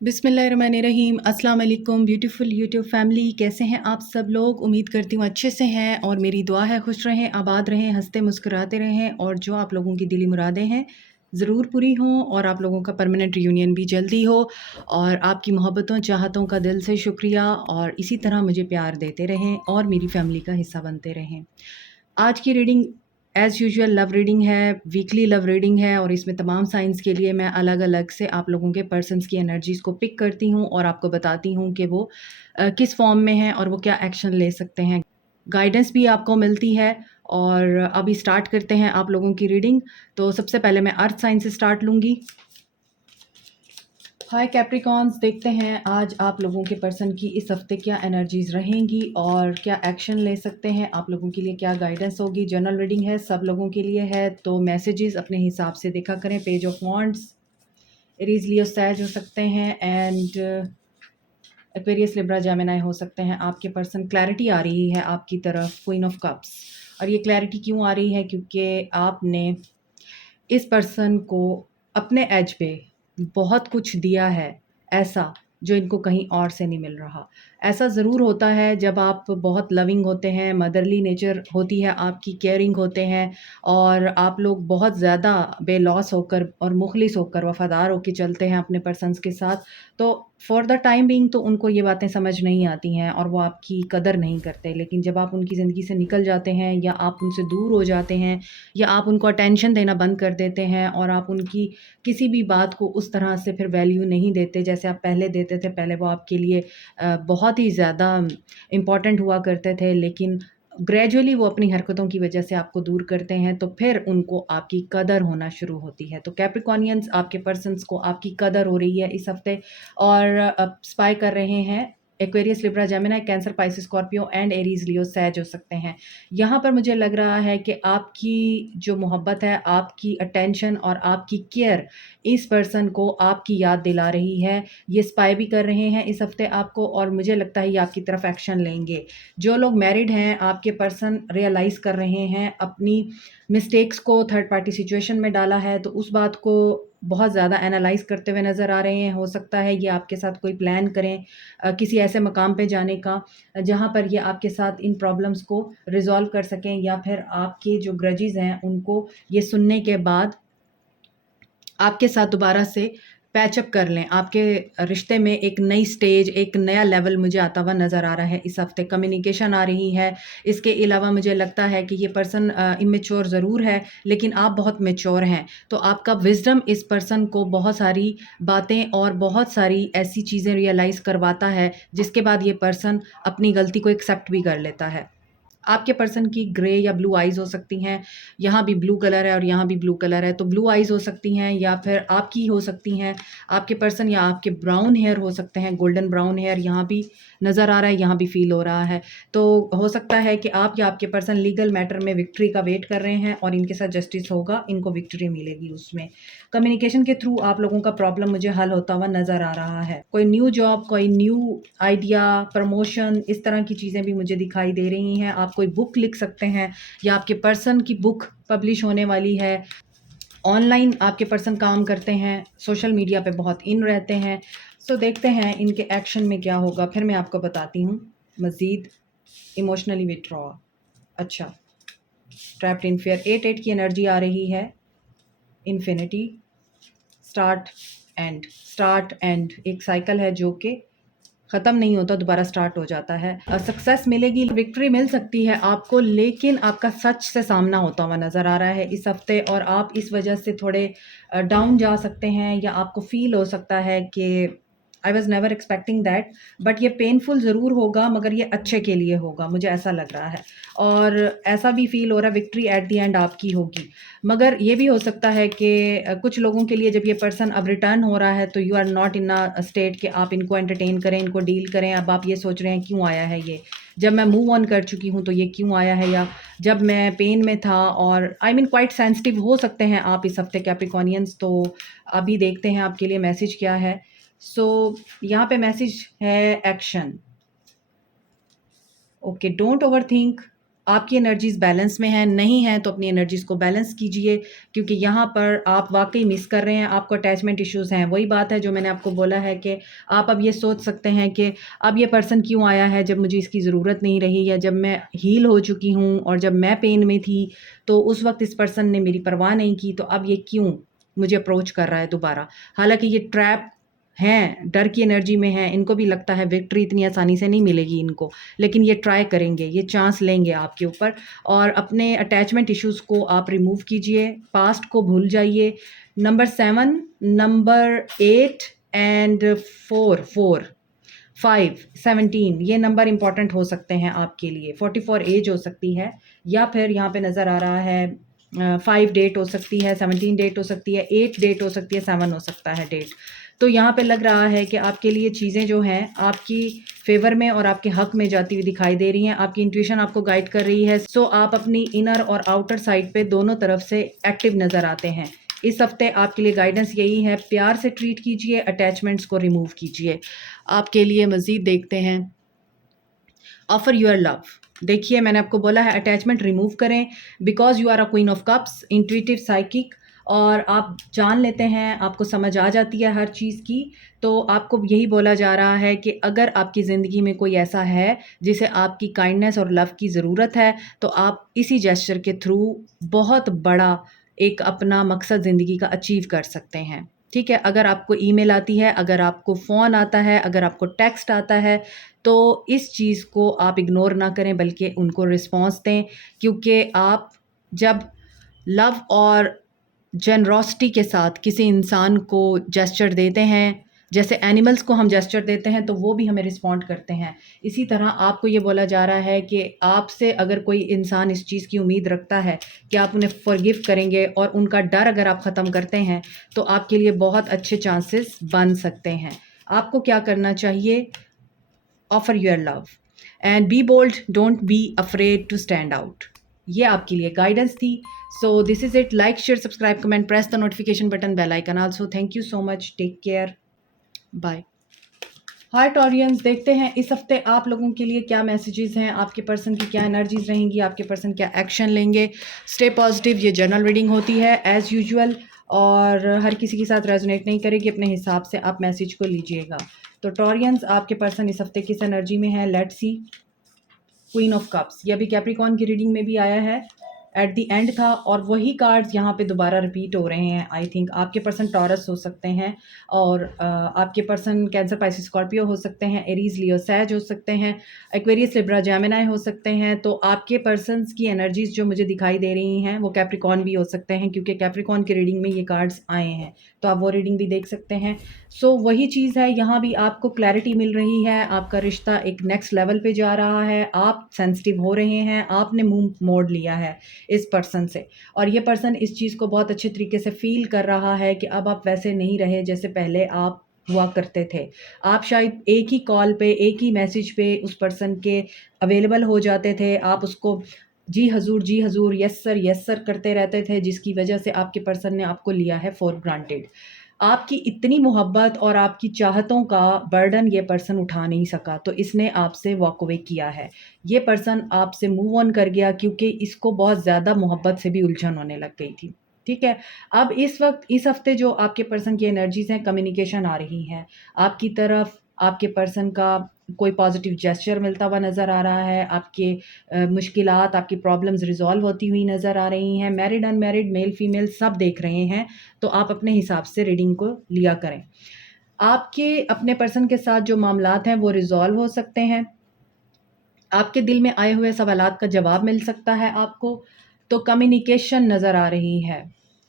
बिस्मिल्लाहिर्रहमानिर्रहीम। अस्सलाम वालेकुम ब्यूटीफुल यूट्यूब फैमिली, कैसे हैं आप सब लोग? उम्मीद करती हूँ अच्छे से हैं और मेरी दुआ है खुश रहें, आबाद रहें, हंसते मुस्कुराते रहें और जो आप लोगों की दिली मुरादें हैं ज़रूर पूरी हों और आप लोगों का परमानेंट रियूनियन भी जल्दी हो और आपकी मोहब्बतों चाहतों का दिल से शुक्रिया और इसी तरह मुझे प्यार देते रहें और मेरी फैमिली का हिस्सा बनते रहें। आज की reading as usual love reading है, वीकली लव रीडिंग है और इसमें तमाम साइंस के लिए मैं अलग-अलग से आप लोगों के पर्सन्स की एनर्जीज़ को पिक करती हूँ और आपको बताती हूँ कि वो किस फॉर्म में हैं और वो क्या एक्शन ले सकते हैं। गाइडेंस भी आपको मिलती है और अभी स्टार्ट करते हैं आप लोगों की रीडिंग। तो सबसे पहले मैं अर्थ साइन से स्टार्ट लूँगी। हाय कैप्रिकॉन्स, देखते हैं आज आप लोगों के पर्सन की इस हफ्ते क्या एनर्जीज रहेंगी और क्या एक्शन ले सकते हैं। आप लोगों के लिए क्या गाइडेंस होगी। जनरल रीडिंग है, सब लोगों के लिए है, तो मैसेजेस अपने हिसाब से देखा करें। Page of wands, Aries Leo Sag हो सकते हैं एंड एक्वेरियस लिब्रा जेमिनी हो सकते हैं। आपके पर्सन क्लैरिटी आ रही है आपकी तरफ, क्वीन ऑफ कप्स। और ये क्लैरिटी क्यों आ रही है? क्योंकि आपने इस पर्सन को अपने एज पे बहुत कुछ दिया है ऐसा जो इनको कहीं और से नहीं मिल रहा। ऐसा ज़रूर होता है जब आप बहुत लविंग होते हैं, मदरली नेचर होती है आपकी, केयरिंग होते हैं और आप लोग बहुत ज़्यादा बेलौस होकर और मुखलिस होकर वफ़ादार होकर चलते हैं अपने पर्सन्स के साथ। तो फ़ॉर द टाइम बीइंग तो उनको ये बातें समझ नहीं आती हैं और वो आपकी कदर नहीं करते। लेकिन जब आप उनकी ज़िंदगी से निकल जाते हैं या आप उनसे दूर हो जाते हैं या आप उनको अटेंशन देना बंद कर देते हैं और आप उनकी किसी भी बात को उस तरह से फिर वैल्यू नहीं देते जैसे आप पहले देते थे। पहले वो आपके लिए बहुत ही ज़्यादा इम्पॉर्टेंट हुआ करते थे, लेकिन ग्रेजुअली वो अपनी हरकतों की वजह से आपको दूर करते हैं, तो फिर उनको आपकी कदर होना शुरू होती है। तो कैप्रिकॉर्नियंस, आपके पर्सन्स को आपकी कदर हो रही है इस हफ्ते और स्पाई कर रहे हैं। Aquarius, Libra, Gemini, Cancer, Pisces, Scorpio and Aries, Leo, Sag हो सकते हैं। यहाँ पर मुझे लग रहा है कि आपकी जो मोहब्बत है, आपकी अटेंशन और आपकी केयर इस पर्सन को आपकी याद दिला रही है। ये स्पाई भी कर रहे हैं इस हफ्ते आपको और मुझे लगता है ये आपकी तरफ एक्शन लेंगे। जो लोग मैरिड हैं, आपके पर्सन रियलाइज़ कर रहे हैं अपनी मिस्टेक्स को, थर्ड पार्टी सिचुएशन में डाला है तो उस बात को बहुत ज़्यादा एनालाइज़ करते हुए नज़र आ रहे हैं। हो सकता है ये आपके साथ कोई प्लान करें किसी ऐसे मकाम पे जाने का जहाँ पर ये आपके साथ इन प्रॉब्लम्स को रिज़ॉल्व कर सकें या फिर आपके जो ग्रजेस हैं उनको ये सुनने के बाद आपके साथ दोबारा से पैचअप कर लें। आपके रिश्ते में एक नई स्टेज, एक नया लेवल मुझे आता हुआ नज़र आ रहा है इस हफ्ते। कम्युनिकेशन आ रही है। इसके अलावा मुझे लगता है कि ये पर्सन इमेच्योर ज़रूर है, लेकिन आप बहुत मैच्योर हैं। तो आपका विज़डम इस पर्सन को बहुत सारी बातें और बहुत सारी ऐसी चीज़ें रियलाइज़ करवाता है, जिसके बाद ये पर्सन अपनी गलती को एक्सेप्ट भी कर लेता है। आपके पर्सन की ग्रे या ब्लू आइज़ हो सकती हैं। यहाँ भी ब्लू कलर है और यहाँ भी ब्लू कलर है, तो ब्लू आइज़ हो सकती हैं या फिर आपकी हो सकती हैं। आपके पर्सन या आपके ब्राउन हेयर हो सकते हैं, गोल्डन ब्राउन हेयर यहाँ भी नज़र आ रहा है, यहाँ भी फ़ील हो रहा है। तो हो सकता है कि आप या आपके पर्सन लीगल मैटर में विक्ट्री का वेट कर रहे हैं और इनके साथ जस्टिस होगा, इनको विक्ट्री मिलेगी उसमें। कम्युनिकेशन के थ्रू आप लोगों का प्रॉब्लम मुझे हल होता हुआ नज़र आ रहा है। कोई न्यू जॉब, कोई न्यू आइडिया, प्रमोशन, इस तरह की चीज़ें भी मुझे दिखाई दे रही हैं। आप कोई बुक लिख सकते हैं या आपके पर्सन की बुक पब्लिश होने वाली है। ऑनलाइन आपके पर्सन काम करते हैं, सोशल मीडिया पे बहुत इन रहते हैं। सो देखते हैं इनके एक्शन में क्या होगा, फिर मैं आपको बताती हूँ मज़ीद। इमोशनली विथड्रॉ, अच्छा, ट्रैप्ड इन फियर, 8 की एनर्जी आ रही है। Infinity, start and, start and एक साइकिल है जो कि ख़त्म नहीं होता, दोबारा स्टार्ट हो जाता है। सक्सेस मिलेगी, विक्ट्री मिल सकती है आपको, लेकिन आपका सच से सामना होता हुआ नज़र आ रहा है इस हफ्ते और आप इस वजह से थोड़े डाउन जा सकते हैं या आपको फ़ील हो सकता है कि I was never expecting that. But ये पेनफुल ज़रूर होगा मगर ये अच्छे के लिए होगा, मुझे ऐसा लग रहा है। और ऐसा भी फ़ील हो रहा है विक्ट्री एट द एंड आपकी होगी। मगर ये भी हो सकता है कि कुछ लोगों के लिए जब ये पर्सन अब रिटर्न हो रहा है तो you are not in a state कि आप इनको एंटरटेन करें, इनको डील करें। अब आप ये सोच रहे हैं क्यों आया है ये, जब मैं मूव ऑन कर चुकी हूँ तो ये क्यों आया है, या जब मैं पेन में था। और आई मीन क्वाइट सेंसिटिव हो सकते हैं आप इस हफ्ते कैप्रिकॉर्नियंस। तो अभी देखते हैं आपके लिए मैसेज क्या है। सो यहाँ पे मैसेज है action. Okay, don't over think. आपकी एनर्जीज़ बैलेंस में हैं, नहीं हैं तो अपनी एनर्जीज़ को बैलेंस कीजिए, क्योंकि यहाँ पर आप वाक़ई मिस कर रहे हैं, आपको अटैचमेंट इश्यूज़ हैं। वही बात है जो मैंने आपको बोला है कि आप अब ये सोच सकते हैं कि अब ये पर्सन क्यों आया है जब मुझे इसकी ज़रूरत नहीं रही, या जब मैं हील हो चुकी हूँ और जब मैं पेन में थी तो उस वक़्त इस पर्सन ने मेरी परवाह नहीं की, तो अब ये क्यों मुझे अप्रोच कर रहा है दोबारा। हालाँकि ये ट्रैप हैं, डर की एनर्जी में हैं, इनको भी लगता है विक्ट्री इतनी आसानी से नहीं मिलेगी इनको, लेकिन ये ट्राई करेंगे, ये चांस लेंगे आपके ऊपर। और अपने अटैचमेंट इश्यूज़ को आप रिमूव कीजिए, पास्ट को भूल जाइए। नंबर 7, नंबर 8 एंड 4, 5, 17 ये नंबर इम्पॉर्टेंट हो सकते हैं आपके लिए। 44 एज हो सकती है, या फिर यहाँ पे नज़र आ रहा है 5 डेट हो सकती है, 17 डेट हो सकती है, 8 डेट हो सकती है, 7 हो सकता है डेट। तो यहाँ पे लग रहा है कि आपके लिए चीज़ें जो हैं आपकी फ़ेवर में और आपके हक़ में जाती हुई दिखाई दे रही हैं। आपकी इंट्यूशन आपको गाइड कर रही है। सो आप अपनी इनर और आउटर साइड पे दोनों तरफ से एक्टिव नज़र आते हैं। इस हफ़्ते आपके लिए गाइडेंस यही है, प्यार से ट्रीट कीजिए, अटैचमेंट्स को रिमूव कीजिए। आपके लिए मज़ीद देखते हैं, ऑफ़र योर लव। देखिए मैंने आपको बोला है अटैचमेंट रिमूव करें, because you are a queen of cups, intuitive, psychic, और आप जान लेते हैं, आपको समझ आ जाती है हर चीज़ की। तो आपको यही बोला जा रहा है कि अगर आपकी ज़िंदगी में कोई ऐसा है जिसे आपकी काइंडनेस और लव की ज़रूरत है, तो आप इसी जेस्चर के थ्रू बहुत बड़ा एक अपना मकसद ज़िंदगी का अचीव कर सकते हैं। ठीक है? अगर आपको ईमेल आती है, अगर आपको फ़ोन आता है, अगर आपको टेक्स्ट आता है, तो इस चीज़ को आप इग्नोर ना करें, बल्कि उनको रिस्पॉन्स दें, क्योंकि आप जब लव और जेनरॉसिटी के साथ किसी इंसान को जेस्चर देते हैं, जैसे एनिमल्स को हम जेस्चर देते हैं तो वो भी हमें रिस्पॉन्ड करते हैं। इसी तरह आपको ये बोला जा रहा है कि आपसे अगर कोई इंसान इस चीज़ की उम्मीद रखता है कि आप उन्हें फ़ॉरगिव करेंगे और उनका डर अगर आप ख़त्म करते हैं, तो आपके लिए बहुत अच्छे चांसेस बन सकते हैं। आपको क्या करना चाहिए? Offer your love and be bold, don't be afraid to stand out. ये आपके लिए गाइडेंस थी। So this is it. Like, share, subscribe, comment, press the notification button, bell icon also. Thank you so much, take care, bye. Heart audience, देखते हैं इस हफ्ते आप लोगों के लिए क्या मैसेजेस हैं, आपके पर्सन की क्या एनर्जीज रहेंगी, आपके पर्सन क्या एक्शन लेंगे। Stay positive. ये जनरल रीडिंग होती है एज़ यूजुअल, और हर किसी के साथ रेजोनेट नहीं करेगी, अपने हिसाब से आप मैसेज को लीजिएगा। तो टॉरियंस, आपके पर्सन इस हफ्ते किस एनर्जी में है, let's see. Queen of cups, ये अभी कैप्रिकॉर्न की रीडिंग में भी आया है, एट द एंड था, और वही कार्ड्स यहाँ पे दोबारा रिपीट हो रहे हैं। आई थिंक आपके पर्सन टॉरस हो सकते हैं, और आपके पर्सन कैंसर, पाइसिस, स्कॉर्पियो हो सकते हैं, एरीज, लियो, सैज हो सकते हैं, एक्वेरियस, लिब्रा, जेमिनी हो सकते हैं। तो आपके पर्सन्स की एनर्जीज जो मुझे दिखाई दे रही हैं वो कैप्रिकॉर्न भी हो सकते हैं, क्योंकि कैप्रिकॉर्न की रीडिंग में ये कार्ड्स आए हैं, तो आप वो रीडिंग भी देख सकते हैं। सो वही चीज़ है, यहाँ भी आपको क्लैरिटी मिल रही है, आपका रिश्ता एक नेक्स्ट लेवल पे जा रहा है, आप सेंसिटिव हो रहे हैं, आपने मुंह मोड़ लिया है इस पर्सन से, और ये पर्सन इस चीज़ को बहुत अच्छे तरीके से फील कर रहा है कि अब आप वैसे नहीं रहे जैसे पहले आप हुआ करते थे। आप शायद एक ही कॉल पे, एक ही मैसेज पे उस पर्सन के अवेलेबल हो जाते थे, आप उसको जी हजूर, यस सर करते रहते थे, जिसकी वजह से आपके पर्सन ने आपको लिया है फॉर ग्रांटेड। आपकी इतनी मोहब्बत और आपकी चाहतों का बर्डन ये पर्सन उठा नहीं सका, तो इसने आपसे वॉक अवे किया है। ये पर्सन आपसे मूव ऑन कर गया, क्योंकि इसको बहुत ज़्यादा मोहब्बत से भी उलझन होने लग गई थी। ठीक है? अब इस वक़्त, इस हफ़्ते जो आपके पर्सन की एनर्जीज़ हैं, कम्युनिकेशन आ रही है आपकी तरफ, आपके पर्सन का कोई पॉजिटिव जेस्चर मिलता हुआ नज़र आ रहा है, आपके मुश्किलात, आपकी प्रॉब्लम्स रिज़ॉल्व होती हुई नज़र आ रही हैं। मैरिड, अनमैरिड, मेल, फीमेल सब देख रहे हैं, तो आप अपने हिसाब से रीडिंग को लिया करें। आपके अपने पर्सन के साथ जो मामलात हैं वो रिज़ॉल्व हो सकते हैं। आपके दिल में आए हुए सवालात का जवाब मिल सकता है आपको। तो कम्युनिकेशन नज़र आ रही है।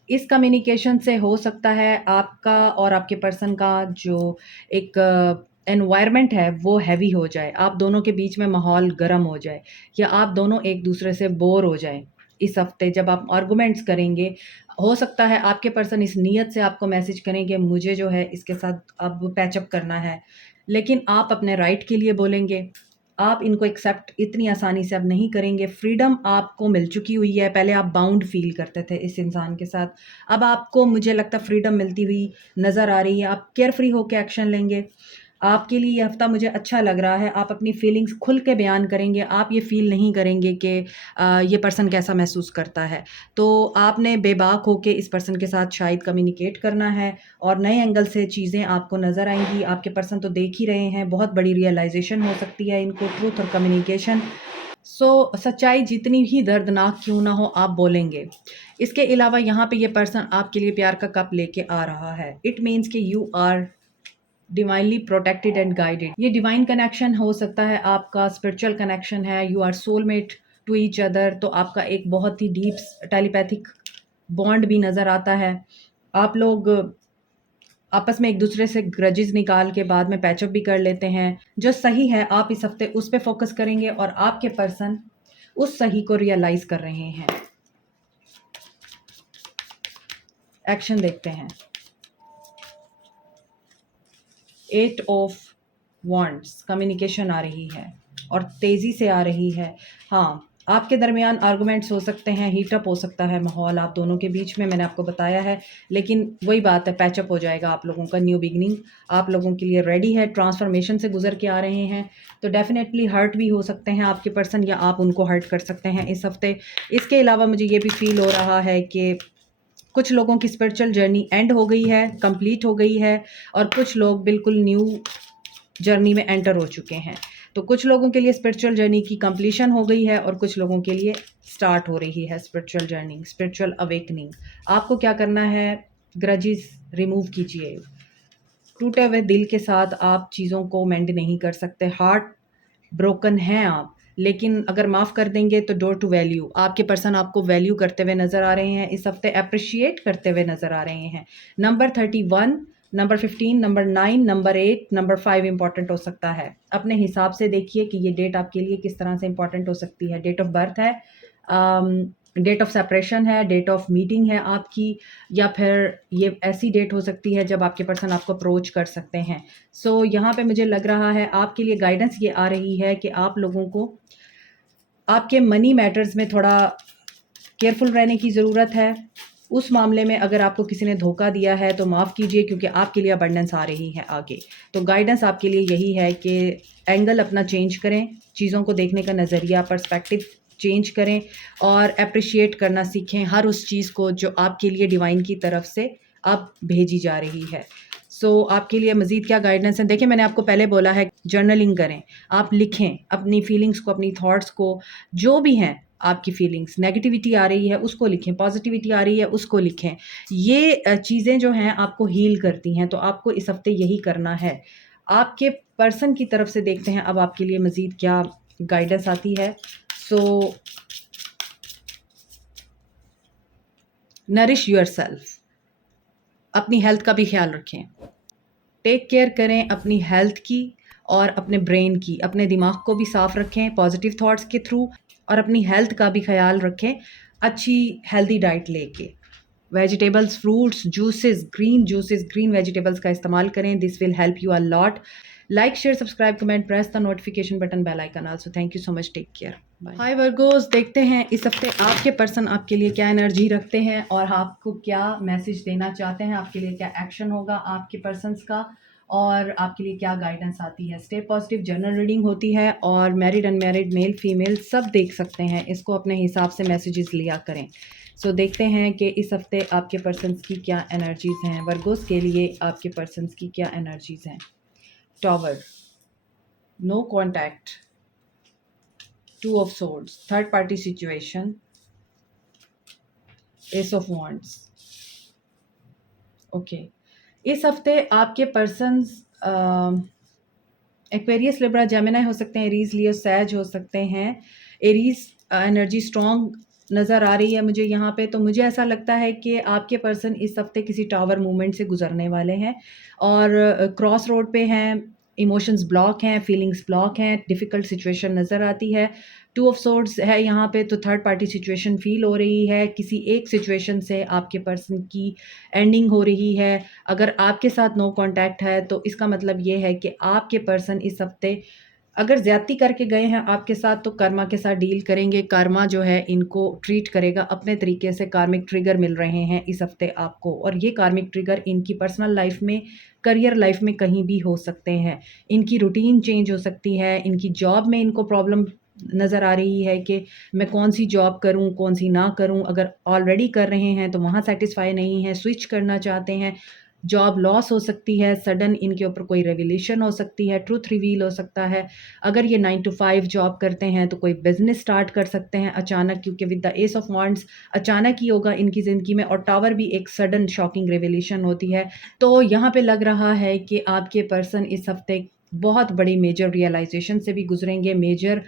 इस कम्युनिकेशन से हो सकता है आपका और आपके पर्सन का जो एक एनवायरनमेंट है वो हैवी हो जाए, आप दोनों के बीच में माहौल गर्म हो जाए, या आप दोनों एक दूसरे से बोर हो जाएँ। इस हफ्ते जब आप आर्गुमेंट्स करेंगे, हो सकता है आपके पर्सन इस नीयत से आपको मैसेज करें कि मुझे जो है इसके साथ अब पैचअप करना है, लेकिन आप अपने राइट के लिए बोलेंगे। आप इनको एक्सेप्ट इतनी आसानी से अब नहीं करेंगे। फ्रीडम आपको मिल चुकी हुई है, पहले आप बाउंड फ़ील करते थे इस इंसान के साथ, अब आपको मुझे लगता है फ्रीडम मिलती हुई नज़र आ रही है, आप केयर फ्री होके एक्शन लेंगे। आपके लिए ये हफ़्ता मुझे अच्छा लग रहा है, आप अपनी फीलिंग्स खुल के बयान करेंगे, आप ये फ़ील नहीं करेंगे कि ये पर्सन कैसा महसूस करता है। तो आपने बेबाक होके इस पर्सन के साथ शायद कम्युनिकेट करना है और नए एंगल से चीज़ें आपको नज़र आएँगी। आपके पर्सन तो देख ही रहे हैं, बहुत बड़ी रियलाइज़ेशन हो सकती है इनको ट्रुथ और कम्युनिकेशन। सच्चाई जितनी ही दर्दनाक क्यों ना हो, आप बोलेंगे। इसके अलावा यहाँ पे ये पर्सन आपके लिए प्यार का कप लेके आ रहा है। इट मीन्स कि you are divinely protected and guided. ये डिवाइन कनेक्शन हो सकता है, आपका स्पिरिचुअल कनेक्शन है, you are soulmate to each other. तो आपका एक बहुत ही डीप टेलीपैथिक बॉन्ड भी नज़र आता है। आप लोग आपस में एक दूसरे से ग्रजेस निकाल के बाद में पैचअप भी कर लेते हैं। जो सही है आप इस हफ्ते उस पे फोकस करेंगे और आपके पर्सन उस सही को रियलाइज कर रहे हैं। एक्शन देखते हैं। 8 ऑफ वॉन्ड्स, कम्युनिकेशन आ रही है और तेज़ी से आ रही है। हाँ, आपके दरमियान आर्गुमेंट्स हो सकते हैं, हीटअप हो सकता है माहौल आप दोनों के बीच में, मैंने आपको बताया है। लेकिन वही बात है, पैचअप हो जाएगा आप लोगों का। न्यू बिगनिंग आप लोगों के लिए रेडी है, ट्रांसफॉर्मेशन से गुजर के आ रहे हैं। तो डेफिनेटली हर्ट भी हो सकते हैं आपके पर्सन, या आप उनको हर्ट कर सकते हैं इस हफ्ते। इसके अलावा मुझे ये भी फील हो रहा है कि कुछ लोगों की स्पिरिचुअल जर्नी एंड हो गई है, कंप्लीट हो गई है, और कुछ लोग बिल्कुल न्यू जर्नी में एंटर हो चुके हैं। तो कुछ लोगों के लिए स्पिरिचुअल जर्नी की कंप्लीशन हो गई है और कुछ लोगों के लिए स्टार्ट हो रही है स्पिरिचुअल जर्नी, स्पिरिचुअल अवेकनिंग। आपको क्या करना है, ग्रजेस रिमूव कीजिए। टूटे हुए दिल के साथ आप चीज़ों को मेंड नहीं कर सकते। हार्ट ब्रोकन हैं आप, लेकिन अगर माफ़ कर देंगे तो डोर टू वैल्यू। आपके पर्सन आपको वैल्यू करते हुए नज़र आ रहे हैं इस हफ्ते, अप्रिशिएट करते हुए नज़र आ रहे हैं। Number 31, number 15, number 9, number 8, number 5 important हो सकता है। अपने हिसाब से देखिए कि ये डेट आपके लिए किस तरह से इंपॉर्टेंट हो सकती है। डेट ऑफ बर्थ है, डेट ऑफ सेपरेशन है, डेट ऑफ मीटिंग है आपकी, या फिर ये ऐसी डेट हो सकती है जब आपके पर्सन आपको अप्रोच कर सकते हैं। यहाँ पे मुझे लग रहा है आपके लिए गाइडेंस ये आ रही है कि आप लोगों को आपके मनी मैटर्स में थोड़ा केयरफुल रहने की ज़रूरत है। उस मामले में अगर आपको किसी ने धोखा दिया है तो माफ़ कीजिए, क्योंकि आपके लिए अबंडेंस आ रही है आगे। तो गाइडेंस आपके लिए यही है कि एंगल अपना चेंज करें, चीज़ों को देखने का नज़रिया, पर्सपेक्टिव चेंज करें और अप्रिशिएट करना सीखें हर उस चीज़ को जो आपके लिए डिवाइन की तरफ से अब भेजी जा रही है। आपके लिए मज़ीद क्या गाइडेंस है, देखिए मैंने आपको पहले बोला है जर्नलिंग करें, आप लिखें अपनी फीलिंग्स को, अपनी थॉट्स को, जो भी हैं आपकी फीलिंग्स। नेगेटिविटी आ रही है उसको लिखें, पॉजिटिविटी आ रही है उसको लिखें। ये चीज़ें जो हैं आपको हील करती हैं, तो आपको इस हफ्ते यही करना है। आपके पर्सन की तरफ से देखते हैं अब आपके लिए मज़ीद क्या गाइडेंस आती है। नरिश योरसेल्फ, अपनी हेल्थ का भी ख्याल रखें। टेक केयर करें अपनी हेल्थ की और अपने ब्रेन की, अपने दिमाग को भी साफ रखें पॉजिटिव थॉट्स के थ्रू, और अपनी हेल्थ का भी ख्याल रखें अच्छी हेल्दी डाइट लेके। Vegetables, fruits, juices, green vegetables का इस्तेमाल करें। This will help you a lot. Like, share, subscribe, comment, press the notification button, bell icon also. Thank you so much, take care, bye. Hi Virgos, देखते हैं इस हफ्ते आपके person आपके लिए क्या एनर्जी रखते हैं और आपको क्या मैसेज देना चाहते हैं, आपके लिए क्या एक्शन होगा आपके पर्सन्स का, और आपके लिए क्या गाइडेंस आती है। स्टे पॉजिटिव जनरल रीडिंग होती है और मैरिड अनमैरिड, मेल फीमेल सब देख सकते हैं इसको, अपने हिसाब से मैसेजेस लिया करें। देखते हैं कि इस हफ्ते आपके पर्सन्स की क्या एनर्जीज़ हैं। वर्गोस के लिए आपके पर्सन्स की क्या एनर्जीज़ हैं। Tower, no contact, 2 of swords, third party situation, ace of wands. Okay, इस हफ्ते आपके पर्सन्स एक्वेरियस, लिब्रा, जेमिनी हो सकते हैं, एरीज, लियो, सैज हो सकते हैं। एरीज एनर्जी स्ट्रॉन्ग नज़र आ रही है मुझे यहाँ पे। तो मुझे ऐसा लगता है कि आपके पर्सन इस हफ्ते किसी टावर मूवमेंट से गुजरने वाले हैं और क्रॉस रोड पे हैं, इमोशंस ब्लॉक हैं, फीलिंग्स ब्लॉक हैं, डिफ़िकल्ट सिचुएशन नज़र आती है। 2 ऑफ सोर्ड्स है यहाँ पे, तो थर्ड पार्टी सिचुएशन फील हो रही है। किसी एक सिचुएशन से आपके पर्सन की एंडिंग हो रही है। अगर आपके साथ नो कॉन्टैक्ट है तो इसका मतलब ये है कि आपके पर्सन इस हफ्ते अगर ज़्यादती करके गए हैं आपके साथ तो कर्मा के साथ डील करेंगे। कर्मा जो है इनको ट्रीट करेगा अपने तरीके से। कार्मिक ट्रिगर मिल रहे हैं इस हफ़्ते आपको, और ये कार्मिक ट्रिगर इनकी पर्सनल लाइफ़ में, करियर लाइफ़ में कहीं भी हो सकते हैं। इनकी रूटीन चेंज हो सकती है, इनकी जॉब में इनको प्रॉब्लम नज़र आ रही है कि मैं कौन-सी जॉब करूँ, कौन-सी ना करूँ। अगर ऑलरेडी कर रहे हैं तो वहाँ सैटिस्फाई नहीं है, स्विच करना चाहते हैं। जॉब लॉस हो सकती है, सडन इनके ऊपर कोई रेवलेशन हो सकती है, ट्रुथ रिवील हो सकता है। अगर ये 9 टू 5 जॉब करते हैं तो कोई बिज़नेस स्टार्ट कर सकते हैं अचानक, क्योंकि with the S of wands अचानक ही होगा इनकी ज़िंदगी में, और टावर भी एक सडन शॉकिंग रेवलेशन होती है। तो यहाँ पे लग रहा है कि आपके पर्सन इस हफ़्ते बहुत बड़ी मेजर रियलाइज़ेशन से भी गुज़रेंगे, मेजर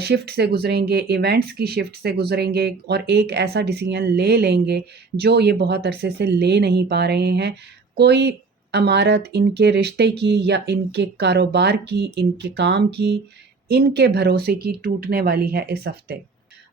शिफ्ट से गुज़रेंगे, इवेंट्स की शिफ्ट से गुज़रेंगे, और एक ऐसा डिसीजन ले लेंगे जो ये बहुत अरसे से ले नहीं पा रहे हैं। कोई अमारत इनके रिश्ते की या इनके कारोबार की, इनके काम की, इनके भरोसे की टूटने वाली है इस हफ़्ते।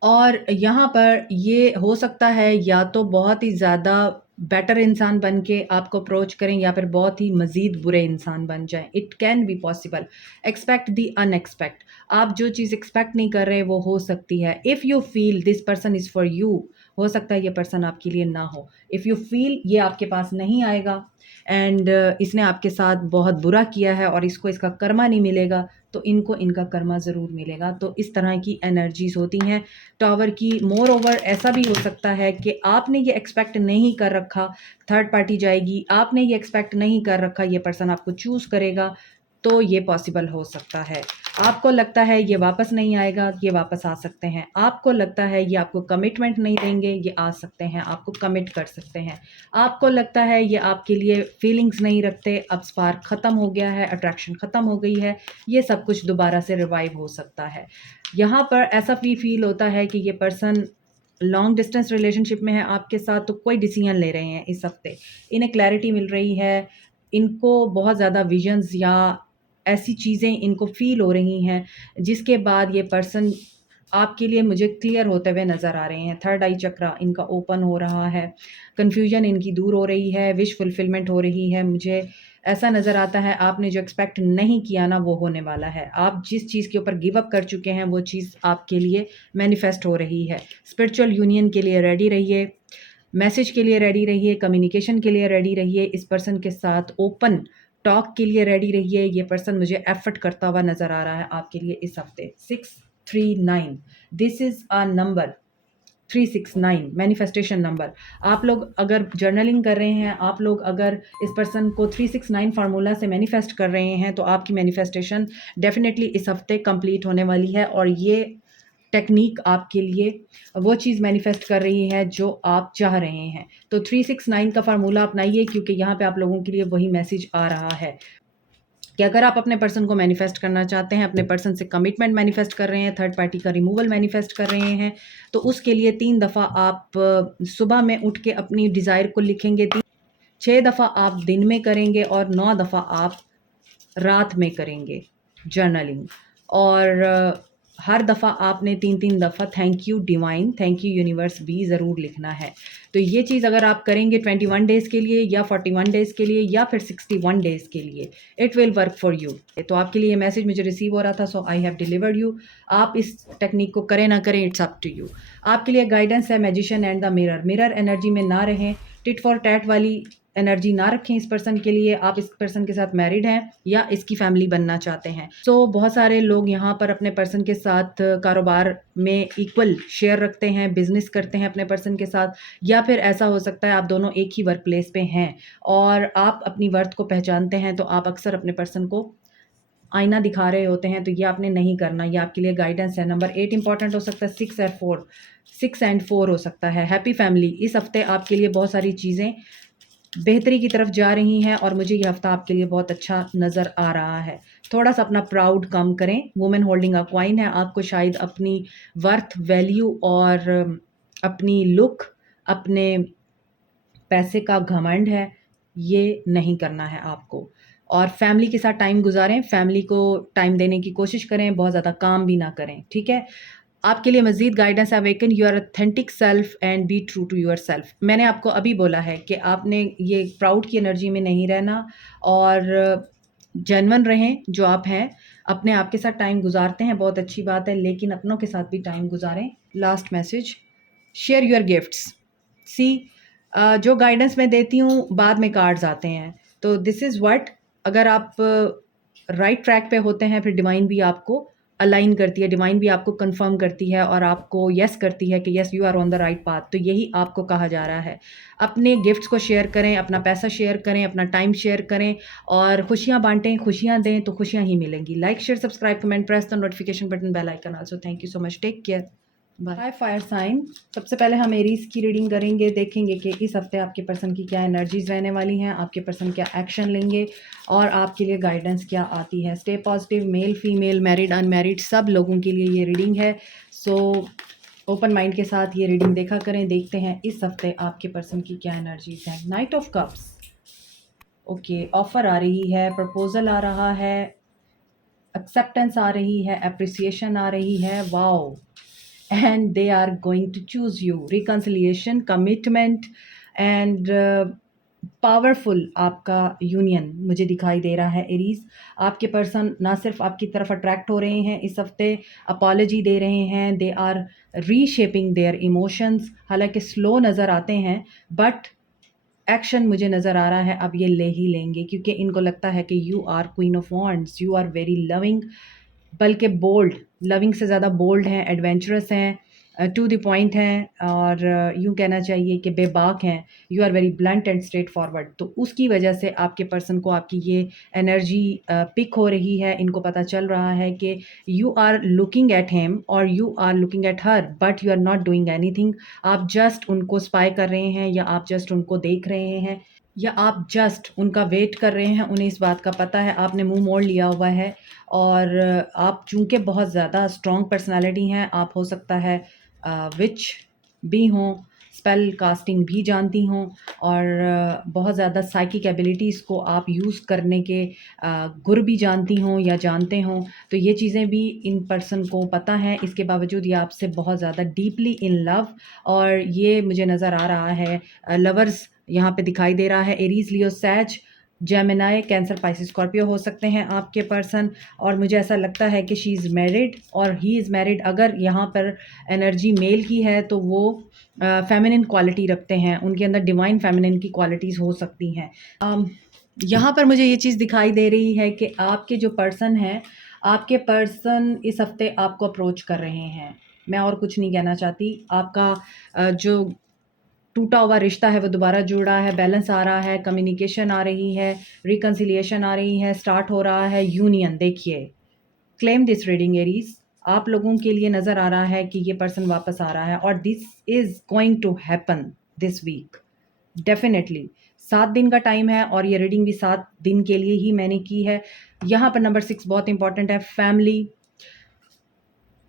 और यहाँ पर ये हो सकता है या तो बहुत ही ज़्यादा बेटर इंसान बन के आपको अप्रोच करें, या फिर बहुत ही मज़ीद बुरे इंसान बन जाएँ। It can be possible. Expect the unexpect. आप जो चीज़ एक्सपेक्ट नहीं कर रहे वो हो सकती है। If you feel this person is for you, हो सकता है ये पर्सन आपके लिए ना हो। इफ़ यू फ़ील ये आपके पास नहीं आएगा एंड इसने आपके साथ बहुत बुरा किया है और इसको इसका कर्मा नहीं मिलेगा, तो इनको इनका कर्मा ज़रूर मिलेगा। तो इस तरह की एनर्जीज़ होती हैं टावर की। मोर ओवर ऐसा भी हो सकता है कि आपने ये एक्सपेक्ट नहीं कर रखा, थर्ड पार्टी जाएगी, आपने ये एक्सपेक्ट नहीं कर रखा ये पर्सन आपको चूज़ करेगा, तो ये पॉसिबल हो सकता है। आपको लगता है ये वापस नहीं आएगा, ये वापस आ सकते हैं। आपको लगता है ये आपको कमिटमेंट नहीं देंगे, ये आ सकते हैं, आपको कमिट कर सकते हैं। आपको लगता है ये आपके लिए फीलिंग्स नहीं रखते, अब स्पार्क ख़त्म हो गया है, अट्रैक्शन ख़त्म हो गई है, ये सब कुछ दोबारा से रिवाइव हो सकता है। यहाँ पर ऐसा भी फील होता है कि ये पर्सन लॉन्ग डिस्टेंस रिलेशनशिप में है आपके साथ, तो कोई डिसीजन ले रहे हैं इस हफ्ते। इन्हें क्लैरिटी मिल रही है, इनको बहुत ज़्यादा विजन्स या ऐसी चीज़ें इनको फील हो रही हैं जिसके बाद ये पर्सन आपके लिए मुझे क्लियर होते हुए नज़र आ रहे हैं। थर्ड आई चक्रा इनका ओपन हो रहा है, कन्फ्यूजन इनकी दूर हो रही है, विश फुलफिलमेंट हो रही है। मुझे ऐसा नज़र आता है आपने जो एक्सपेक्ट नहीं किया ना वो होने वाला है। आप जिस चीज़ के ऊपर गिव अप कर चुके हैं वो चीज़ आपके लिए मैनिफेस्ट हो रही है। स्पिरिचुअल यूनियन के लिए रेडी रहिए, मैसेज के लिए रेडी रहिए, कम्युनिकेशन के लिए रेडी रहिए, इस पर्सन के साथ ओपन टॉक के लिए रेडी रहिए। ये पर्सन मुझे एफर्ट करता हुआ नज़र आ रहा है आपके लिए इस हफ्ते। 639 this is a number, 369 manifestation number. आप लोग अगर जर्नलिंग कर रहे हैं, आप लोग अगर इस पर्सन को 369 फार्मूला से मैनिफेस्ट कर रहे हैं, तो आपकी मैनिफेस्टेशन डेफिनेटली इस हफ्ते कंप्लीट होने वाली है, और ये टेक्निक आपके लिए वो चीज़ मैनिफेस्ट कर रही है जो आप चाह रहे हैं। तो 369 का फार्मूला अपनाइए, क्योंकि यहाँ पे आप लोगों के लिए वही मैसेज आ रहा है कि अगर आप अपने पर्सन को मैनिफेस्ट करना चाहते हैं, अपने पर्सन से कमिटमेंट मैनिफेस्ट कर रहे हैं, थर्ड पार्टी का रिमूवल मैनिफेस्ट कर रहे हैं, तो उसके लिए 3 दफ़ा आप सुबह में उठ के अपनी डिज़ायर को लिखेंगे, 6 दफ़ा आप दिन में करेंगे, और 9 दफ़ा आप रात में करेंगे जर्नलिंग। और हर दफ़ा आपने 3-3 दफ़ा thank you divine, thank you universe भी ज़रूर लिखना है। तो ये चीज़ अगर आप करेंगे 21 डेज़ के लिए, या 41 डेज़ के लिए, या फिर 61 डेज़ के लिए, it will work for you. तो आपके लिए ये मैसेज मुझे रिसीव हो रहा था, सो आई हैव डिलीवर्ड यू। आप इस टेक्निक को करें ना करें, इट्स अप टू यू। आपके लिए गाइडेंस है magician and the mirror. Mirror energy में ना रहें, टिट फॉर टैट वाली एनर्जी ना रखें इस पर्सन के लिए। आप इस पर्सन के साथ मैरिड हैं या इसकी फैमिली बनना चाहते हैं। सो बहुत सारे लोग यहाँ पर अपने पर्सन के साथ कारोबार में इक्वल शेयर रखते हैं, बिजनेस करते हैं अपने पर्सन के साथ, या फिर ऐसा हो सकता है आप दोनों एक ही वर्क प्लेस पे हैं और आप अपनी वर्थ को पहचानते हैं, तो आप अक्सर अपने पर्सन को आईना दिखा रहे होते हैं, तो ये आपने नहीं करना। ये आपके लिए गाइडेंस है। नंबर 8 इंपॉर्टेंट हो सकता है, 6 एंड 4 हो सकता है। Happy family. इस हफ्ते आपके लिए बहुत सारी चीज़ें बेहतरी की तरफ जा रही हैं, और मुझे ये हफ्ता आपके लिए बहुत अच्छा नज़र आ रहा है। थोड़ा सा अपना प्राउड कम करें। वुमेन होल्डिंग अ क्वाइन है, आपको शायद अपनी वर्थ, वैल्यू और अपनी लुक, अपने पैसे का घमंड है, ये नहीं करना है आपको। और फैमिली के साथ टाइम गुजारें, फैमिली को टाइम देने की कोशिश करें, बहुत ज़्यादा काम भी ना करें, ठीक है? आपके लिए मज़ीद गाइडेंस है, awaken your authentic self and be true to your self. मैंने आपको अभी बोला है कि आपने ये प्राउड की एनर्जी में नहीं रहना, और जेन्युइन रहें जो आप हैं, अपने आप के साथ टाइम गुजारते हैं बहुत अच्छी बात है, लेकिन अपनों के साथ भी टाइम गुजारें। Last message, share your gifts. See जो गाइडेंस मैं देती हूँ बाद में कार्ड्स आते हैं, तो दिस इज़ व्हाट, अगर आप राइट ट्रैक पे होते हैं फिर डिवाइन भी आपको अलाइन करती है, डिवाइन भी आपको कंफर्म करती है और आपको यस करती है कि yes you are on the right path. तो यही आपको कहा जा रहा है, अपने गिफ्ट्स को शेयर करें, अपना पैसा शेयर करें, अपना टाइम शेयर करें और खुशियाँ बांटें, खुशियाँ दें तो खुशियाँ ही मिलेंगी। Like share subscribe comment press the notification button, bell icon also. Thank you so much, take care, bye. Fire sign, सबसे पहले हम एरीज की रीडिंग करेंगे, देखेंगे कि इस हफ्ते आपके पर्सन की क्या एनर्जीज रहने वाली हैं, आपके पर्सन क्या एक्शन लेंगे और आपके लिए गाइडेंस क्या आती है। Stay positive, male female, married unmarried, सब लोगों के लिए ये रीडिंग है। सो ओपन माइंड के साथ ये रीडिंग देखा करें। देखते हैं इस हफ्ते आपके पर्सन की क्या एनर्जीज हैं। Knight of cups, okay, offer आ रही है, प्रपोजल आ रहा है, एक्सेप्टेंस आ रही है, अप्रिसिएशन आ रही है, wow, and they are going to choose you, reconciliation, commitment and powerful आपका यूनियन मुझे दिखाई दे रहा है। एरीज, आपके पर्सन ना सिर्फ आपकी तरफ अट्रैक्ट हो रहे हैं इस हफ्ते, अपॉलजी दे रहे हैं, they are reshaping their emotions. हालांकि स्लो नज़र आते हैं बट एक्शन मुझे नज़र आ रहा है अब ये ले ही लेंगे, क्योंकि इनको लगता है कि you are queen of wands, you are very loving, बल्कि बोल्ड, लविंग से ज़्यादा बोल्ड हैं, एडवेंचरस हैं, टू द पॉइंट हैं और यूँ कहना चाहिए कि बेबाक हैं। You are very blunt and straightforward, तो उसकी वजह से आपके पर्सन को आपकी ये एनर्जी पिक हो रही है। इनको पता चल रहा है कि you are looking at him और you are looking at her, but you are not doing anything. आप जस्ट उनको स्पाई कर रहे हैं या आप जस्ट उनको देख रहे हैं या आप जस्ट उनका वेट कर रहे हैं। उन्हें इस बात का पता है आपने मुंह मोड़ लिया हुआ है और आप चूँकि बहुत ज़्यादा स्ट्रॉन्ग पर्सनालिटी हैं, आप हो सकता है विच भी हों, स्पेल कास्टिंग भी जानती हों और बहुत ज़्यादा साइकिक एबिलिटीज़ को आप यूज़ करने के गुर भी जानती हों या जानते हों, तो ये चीज़ें भी इन पर्सन को पता हैं। इसके बावजूद ये आपसे बहुत ज़्यादा डीपली इन लव, और ये मुझे नज़र आ रहा है लवर्स यहाँ पे दिखाई दे रहा है। एरीज, लियो, सैज, जेमिनाई, कैंसर, पाइसिस, स्कॉर्पियो हो सकते हैं आपके पर्सन, और मुझे ऐसा लगता है कि शी इज़ मैरिड और ही इज़ मैरिड। अगर यहाँ पर एनर्जी मेल की है तो वो फेमिनिन क्वालिटी रखते हैं, उनके अंदर डिवाइन फेमिनिन की क्वालिटीज़ हो सकती हैं। यहाँ पर मुझे ये चीज़ दिखाई दे रही है कि आपके जो पर्सन हैं, आपके पर्सन इस हफ्ते आपको अप्रोच कर रहे हैं। मैं और कुछ नहीं कहना चाहती। आपका जो टूटा हुआ रिश्ता है वो दोबारा जुड़ रहा है, बैलेंस आ रहा है, कम्युनिकेशन आ रही है, रिकन्सिलिएशन आ रही है, स्टार्ट हो रहा है यूनियन। देखिए, क्लेम दिस रीडिंग एरीज, आप लोगों के लिए नज़र आ रहा है कि ये पर्सन वापस आ रहा है और this is going to happen this week definitely. 7 दिन का टाइम है और ये रीडिंग भी 7 दिन के लिए ही मैंने की है। यहाँ पर नंबर 6 बहुत इंपॉर्टेंट है, फैमिली,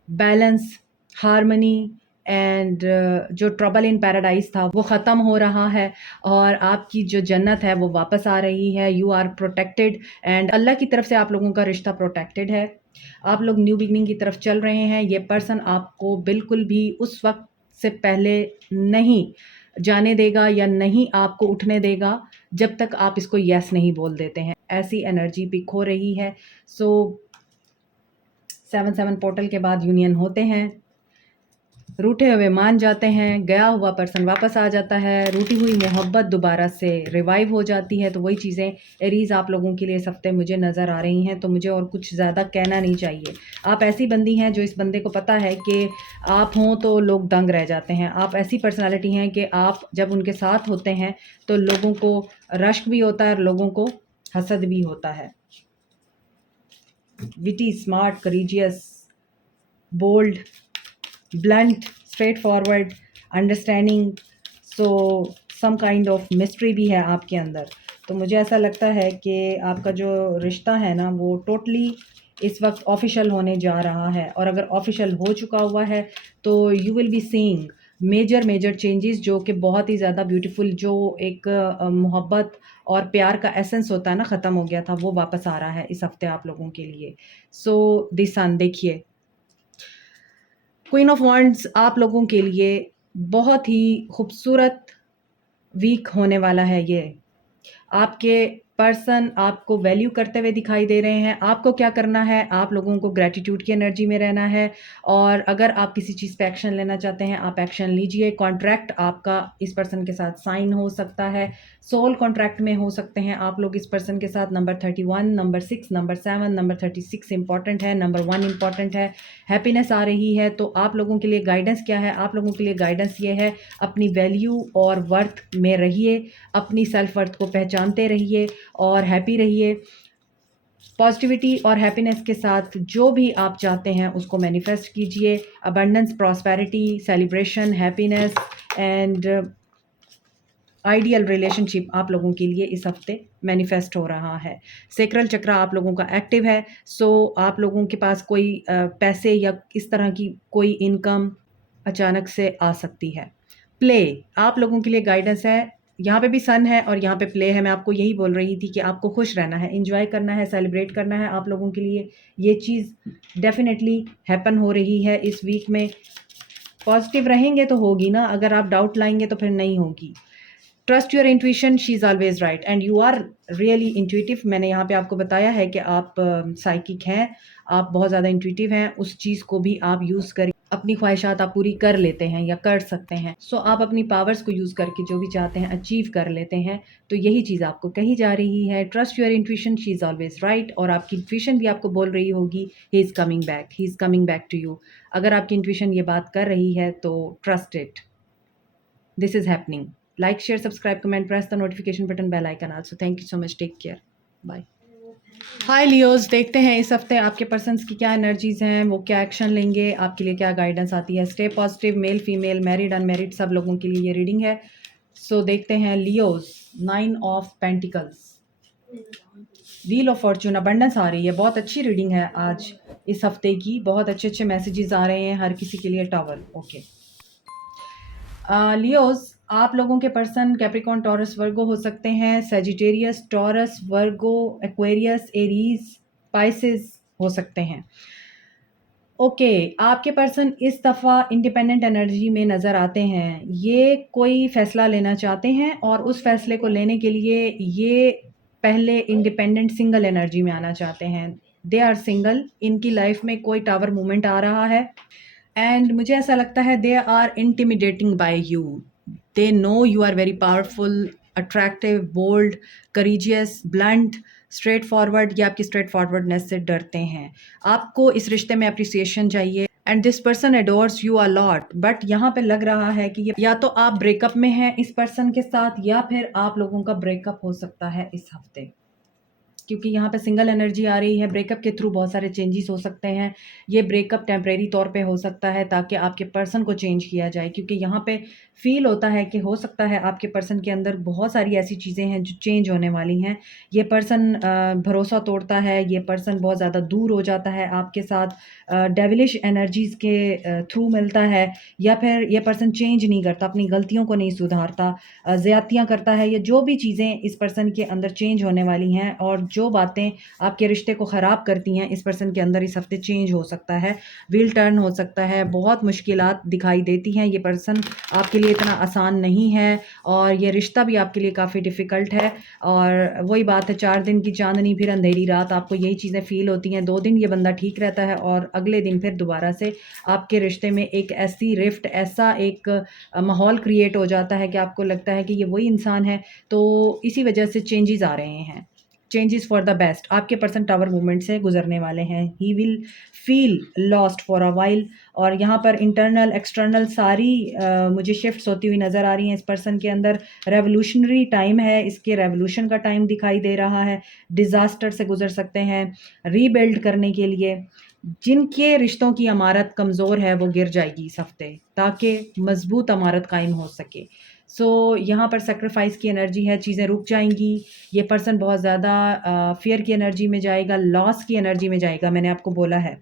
बैलेंस, हार्मनी एंड जो ट्रबल इन पैराडाइज था वो ख़त्म हो रहा है और आपकी जो जन्नत है वो वापस आ रही है। यू आर प्रोटेक्टेड एंड अल्लाह की तरफ से आप लोगों का रिश्ता प्रोटेक्टेड है। आप लोग न्यू बिगनिंग की तरफ चल रहे हैं। ये पर्सन आपको बिल्कुल भी उस वक्त से पहले नहीं जाने देगा या नहीं आपको उठने देगा जब तक आप इसको यस नहीं बोल देते हैं। ऐसी एनर्जी पिक हो रही है। सो 7-7 पोर्टल के बाद यूनियन होते हैं, रूठे हुए मान जाते हैं, गया हुआ पर्सन वापस आ जाता है, रूठी हुई मोहब्बत दोबारा से रिवाइव हो जाती है। तो वही चीज़ें एरीज आप लोगों के लिए इस हफ्ते मुझे नज़र आ रही हैं। तो मुझे और कुछ ज़्यादा कहना नहीं चाहिए। आप ऐसी बंदी हैं जो इस बंदे को पता है कि आप हों तो लोग दंग रह जाते हैं। आप ऐसी पर्सनालिटी हैं कि आप जब उनके साथ होते हैं तो लोगों को रश्क भी होता है और लोगों को हसद भी होता है। Witty, smart, courageous, bold, blunt, straightforward, understanding, so some kind of mystery भी है आपके अंदर। तो मुझे ऐसा लगता है कि आपका जो रिश्ता है ना वो टोटली इस वक्त ऑफिशियल होने जा रहा है, और अगर ऑफिशियल हो चुका हुआ है तो you will be seeing major changes जो कि बहुत ही ज़्यादा ब्यूटीफुल, जो एक मोहब्बत और प्यार का एसेंस होता है ना, ख़त्म हो गया था, वो वापस आ रहा है इस हफ्ते आप लोगों के लिए। सो द सन, देखिए, क्वीन ऑफ वॉन्ड्स आप लोगों के लिए बहुत ही खूबसूरत वीक होने वाला है ये। आपके पर्सन आपको वैल्यू करते हुए दिखाई दे रहे हैं। आपको क्या करना है, आप लोगों को ग्रैटिट्यूड की एनर्जी में रहना है और अगर आप किसी चीज़ पे एक्शन लेना चाहते हैं, आप एक्शन लीजिए। कॉन्ट्रैक्ट आपका इस पर्सन के साथ साइन हो सकता है, सोल कॉन्ट्रैक्ट में हो सकते हैं आप लोग इस पर्सन के साथ। Number 31, number 6, number 7, number 36 important है, नंबर 1 इंपॉर्टेंट है। हैप्पीनेस आ रही है, तो आप लोगों के लिए गाइडेंस क्या है? आप लोगों के लिए गाइडेंस ये है, अपनी वैल्यू और वर्थ में रहिए, अपनी सेल्फ वर्थ को पहचानते रहिए और हैप्पी रहिए। पॉजिटिविटी और हैप्पीनेस के साथ जो भी आप चाहते हैं उसको मैनिफेस्ट कीजिए। Abundance, prosperity, celebration, happiness and ideal relationship आप लोगों के लिए इस हफ्ते मैनिफेस्ट हो रहा है। सेक्रल चक्र आप लोगों का एक्टिव है, सो आप लोगों के पास कोई पैसे या इस तरह की कोई इनकम अचानक से आ सकती है। प्ले आप लोगों के लिए गाइडेंस है, यहाँ पे भी सन है और यहाँ पे प्ले है। मैं आपको यही बोल रही थी कि आपको खुश रहना है, इंजॉय करना है, सेलिब्रेट करना है। आप लोगों के लिए ये चीज़ डेफिनेटली हैपन हो रही है इस वीक में। पॉजिटिव रहेंगे तो होगी ना, अगर आप डाउट लाएंगे तो फिर नहीं होगी। Trust your intuition, she is always right and you are really intuitive. मैंने यहाँ पे आपको बताया है कि आप साइकिक हैं, आप बहुत ज़्यादा इंट्यूटिव हैं। उस चीज़ को भी आप यूज़ कर अपनी ख्वाहिशात आप पूरी कर लेते हैं या कर सकते हैं। सो आप अपनी पावर्स को यूज़ करके जो भी चाहते हैं अचीव कर लेते हैं। तो यही चीज़ आपको कही जा रही है, trust your intuition, she is always right. और आपकी इंट्यूशन भी आपको बोल रही होगी he is coming back, he is coming back to you. अगर आपकी इंट्यूशन ये बात कर रही है तो trust it, this is happening. Like, share, subscribe, comment, press the notification button, bell icon also. Thank you so much. Take care. Bye. Hi Leos, देखते हैं इस हफ्ते आपके पर्सन्स की क्या एनर्जीज हैं, वो क्या एक्शन लेंगे, आपके लिए क्या गाइडेंस आती है। Stay positive, male female, married unmarried सब लोगों के लिए ये रीडिंग है। सो देखते हैं Leos. 9 of pentacles, wheel of fortune, abundance आ रही है। बहुत अच्छी रीडिंग है आज इस हफ्ते की, बहुत अच्छे अच्छे मैसेजेस आ रहे हैं हर किसी के लिए। Tower okay. लियोज, आप लोगों के पर्सन कैप्रिकॉन, टॉरस, वर्गो हो सकते हैं। सेजिटेरियस, टॉरस, वर्गो, एक्वेरियस, एरीज, स्पाइसेस हो सकते हैं। ओके आपके पर्सन इस दफ़ा इंडिपेंडेंट एनर्जी में नज़र आते हैं। ये कोई फ़ैसला लेना चाहते हैं और उस फ़ैसले को लेने के लिए ये पहले इंडिपेंडेंट सिंगल एनर्जी में आना चाहते हैं। दे आर सिंगल, इनकी लाइफ में कोई टावर मूवमेंट आ रहा है एंड मुझे ऐसा लगता है they are intimidating by you. They know you are very powerful, attractive, bold, courageous, blunt, straightforward. या आपकी स्ट्रेट फॉरवर्डनेस से डरते हैं। आपको इस रिश्ते में अप्रिसिएशन चाहिए and this person adores you a lot. But यहाँ पे लग रहा है कि या तो आप ब्रेकअप में हैं इस पर्सन के साथ या फिर आप लोगों का ब्रेकअप हो सकता है इस हफ्ते, क्योंकि यहाँ पे सिंगल एनर्जी आ रही है। ब्रेकअप के थ्रू बहुत सारे चेंजेस हो सकते हैं। ये ब्रेकअप टेम्परेरी तौर पे हो सकता है ताकि आपके पर्सन को चेंज किया जाए, क्योंकि यहाँ पे फील होता है कि हो सकता है आपके पर्सन के अंदर बहुत सारी ऐसी चीज़ें हैं जो चेंज होने वाली हैं। ये पर्सन भरोसा तोड़ता है, ये पर्सन बहुत ज़्यादा दूर हो जाता है आपके साथ, डेविलिश एनर्जीज़ के थ्रू मिलता है, या फिर ये पर्सन चेंज नहीं करता, अपनी गलतियों को नहीं सुधारता, ज़्यादतियाँ करता है। ये जो भी चीज़ें इस पर्सन के अंदर चेंज होने वाली हैं और जो बातें आपके रिश्ते को ख़राब करती हैं इस पर्सन के अंदर इस हफ्ते चेंज हो सकता है। व्हील टर्न हो सकता है, बहुत मुश्किलात दिखाई देती हैं। ये पर्सन आपके लिए इतना आसान नहीं है और ये रिश्ता भी आपके लिए काफ़ी डिफ़िकल्ट है। और वही बात है, 4 दिन की चांदनी फिर अंधेरी रात, आपको यही चीज़ें फ़ील होती हैं। 2 दिन ये बंदा ठीक रहता है और अगले दिन फिर दोबारा से आपके रिश्ते में एक ऐसी रिफ्ट, ऐसा एक माहौल क्रिएट हो जाता है कि आपको लगता है कि ये वही इंसान है। तो इसी वजह से चेंजेस आ रहे हैं, चेंजेस फॉर द बेस्ट। आपके पर्सन टावर मूवमेंट से गुजरने वाले हैं। He will feel lost for a while. और यहाँ पर इंटरनल एक्सटर्नल सारी मुझे शिफ्ट्स होती हुई नज़र आ रही हैं इस पर्सन के अंदर। रेवोल्यूशनरी टाइम है, इसके रेवोल्यूशन का टाइम दिखाई दे रहा है। डिज़ास्टर से गुजर सकते हैं, रीबिल्ड करने के लिए। जिनके रिश्तों की अमारत कमज़ोर है वो गिर जाएगी इस हफ्ते ताकि मजबूत अमारत कायम हो सके। सो यहाँ पर सेक्रीफाइस की एनर्जी है, चीज़ें रुक जाएंगी। ये पर्सन बहुत ज़्यादा फियर की एनर्जी में जाएगा, लॉस की एनर्जी में जाएगा, मैंने आपको बोला है।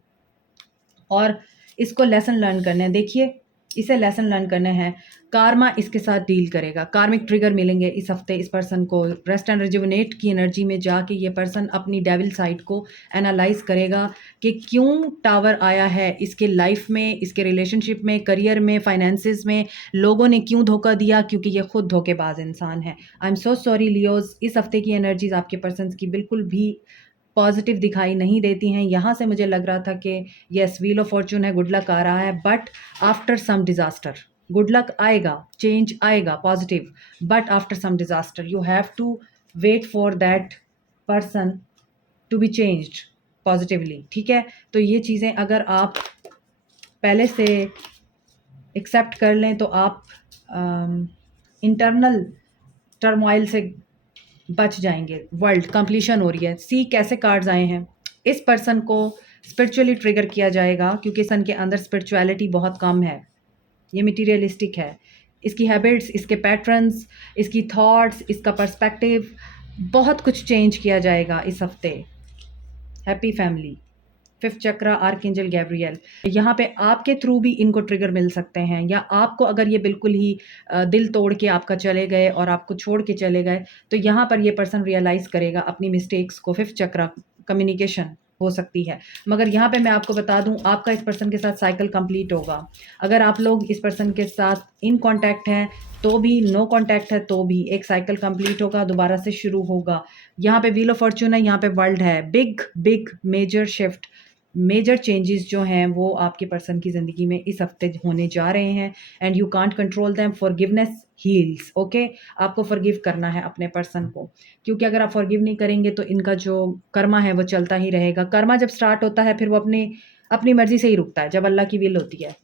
और इसको लेसन लर्न करना है। देखिए इसे लेसन लर्न करने हैं। कार्मा इसके साथ डील करेगा, कार्मिक ट्रिगर मिलेंगे इस हफ्ते इस पर्सन को। रेस्ट एंड रिजुविनेट की एनर्जी में जाके ये पर्सन अपनी डेविल साइड को एनालाइज करेगा कि क्यों टावर आया है इसके लाइफ में, इसके रिलेशनशिप में, करियर में, फाइनेंसिस में। लोगों ने क्यों धोखा दिया, क्योंकि ये खुद धोखेबाज इंसान है। I am so sorry Leos, इस हफ्ते की एनर्जीज आपके पर्सन की बिल्कुल भी पॉजिटिव दिखाई नहीं देती हैं। यहाँ से मुझे लग रहा था कि यस व्हील ऑफ फॉर्चून है, गुड लक आ रहा है, but after some disaster. Good luck आएगा, चेंज आएगा positive, but after some disaster you have to wait for that person to be changed positively. ठीक है, तो ये चीज़ें अगर आप पहले से एक्सेप्ट कर लें तो आप इंटरनल टर्मोइल से बच जाएंगे। वर्ल्ड कंप्लीशन हो रही है, सी कैसे कार्ड्स आए हैं। इस पर्सन को स्पिरिचुअली ट्रिगर किया जाएगा क्योंकि सन के अंदर स्पिरिचुअलिटी बहुत कम है, ये मटीरियलिस्टिक है। इसकी हैबिट्स, इसके पैटर्न्स, इसकी थॉट्स, इसका पर्सपेक्टिव, बहुत कुछ चेंज किया जाएगा इस हफ्ते। हैप्पी फैमिली, फिफ्थ चक्रा, आर्कएंजल गैब्रियल। यहाँ पे आपके थ्रू भी इनको ट्रिगर मिल सकते हैं, या आपको अगर ये बिल्कुल ही दिल तोड़ के आपका चले गए और आपको छोड़ के चले गए तो यहाँ पर ये पर्सन रियलाइज़ करेगा अपनी मिस्टेक्स को। फिफ्थ चक्रा, कम्युनिकेशन हो सकती है। मगर यहाँ पे मैं आपको बता दूँ, आपका इस पर्सन के साथ साइकिल कंप्लीट होगा। अगर आप लोग इस पर्सन के साथ इन कांटेक्ट हैं तो भी, नो कांटेक्ट है तो भी, एक साइकिल कंप्लीट होगा, दोबारा से शुरू होगा। यहाँ पे व्हील ऑफ फॉर्चून है, यहाँ पे वर्ल्ड है। Big big major shift, major changes जो हैं वो आपके पर्सन की ज़िंदगी में इस हफ्ते होने जा रहे हैं। And you can't control them, forgiveness heels. Okay, आपको फॉरगिव करना है अपने पर्सन को, क्योंकि अगर आप फॉरगिव नहीं करेंगे तो इनका जो कर्मा है वो चलता ही रहेगा। कर्मा जब स्टार्ट होता है फिर वो अपनी अपनी मर्जी से ही रुकता है, जब अल्लाह की विल होती है।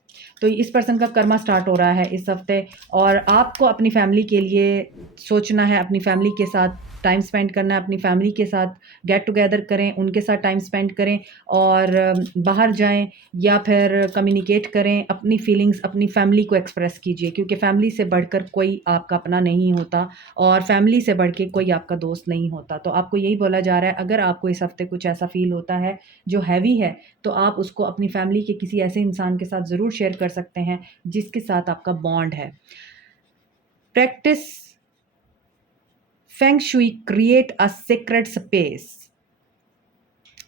तो इस पर्सन का कर्मा स्टार्ट हो रहा है इस हफ्ते, और आपको अपनी फैमिली के लिए सोचना है, अपनी फैमिली के साथ टाइम स्पेंड करना है, अपनी फैमिली के साथ गेट टुगेदर करें, उनके साथ टाइम स्पेंड करें, और बाहर जाएं या फिर कम्युनिकेट करें अपनी फीलिंग्स, अपनी फैमिली को एक्सप्रेस कीजिए, क्योंकि फैमिली से बढ़कर कोई आपका अपना नहीं होता और फैमिली से बढ़ के कोई आपका दोस्त नहीं होता। तो आपको यही बोला जा रहा है, अगर आपको इस हफ्ते कुछ ऐसा फील होता है जो हैवी है तो आप उसको अपनी फैमिली के किसी ऐसे इंसान के साथ ज़रूर शेयर कर सकते हैं जिसके साथ आपका बॉन्ड है। Practice feng shui, create a secret space.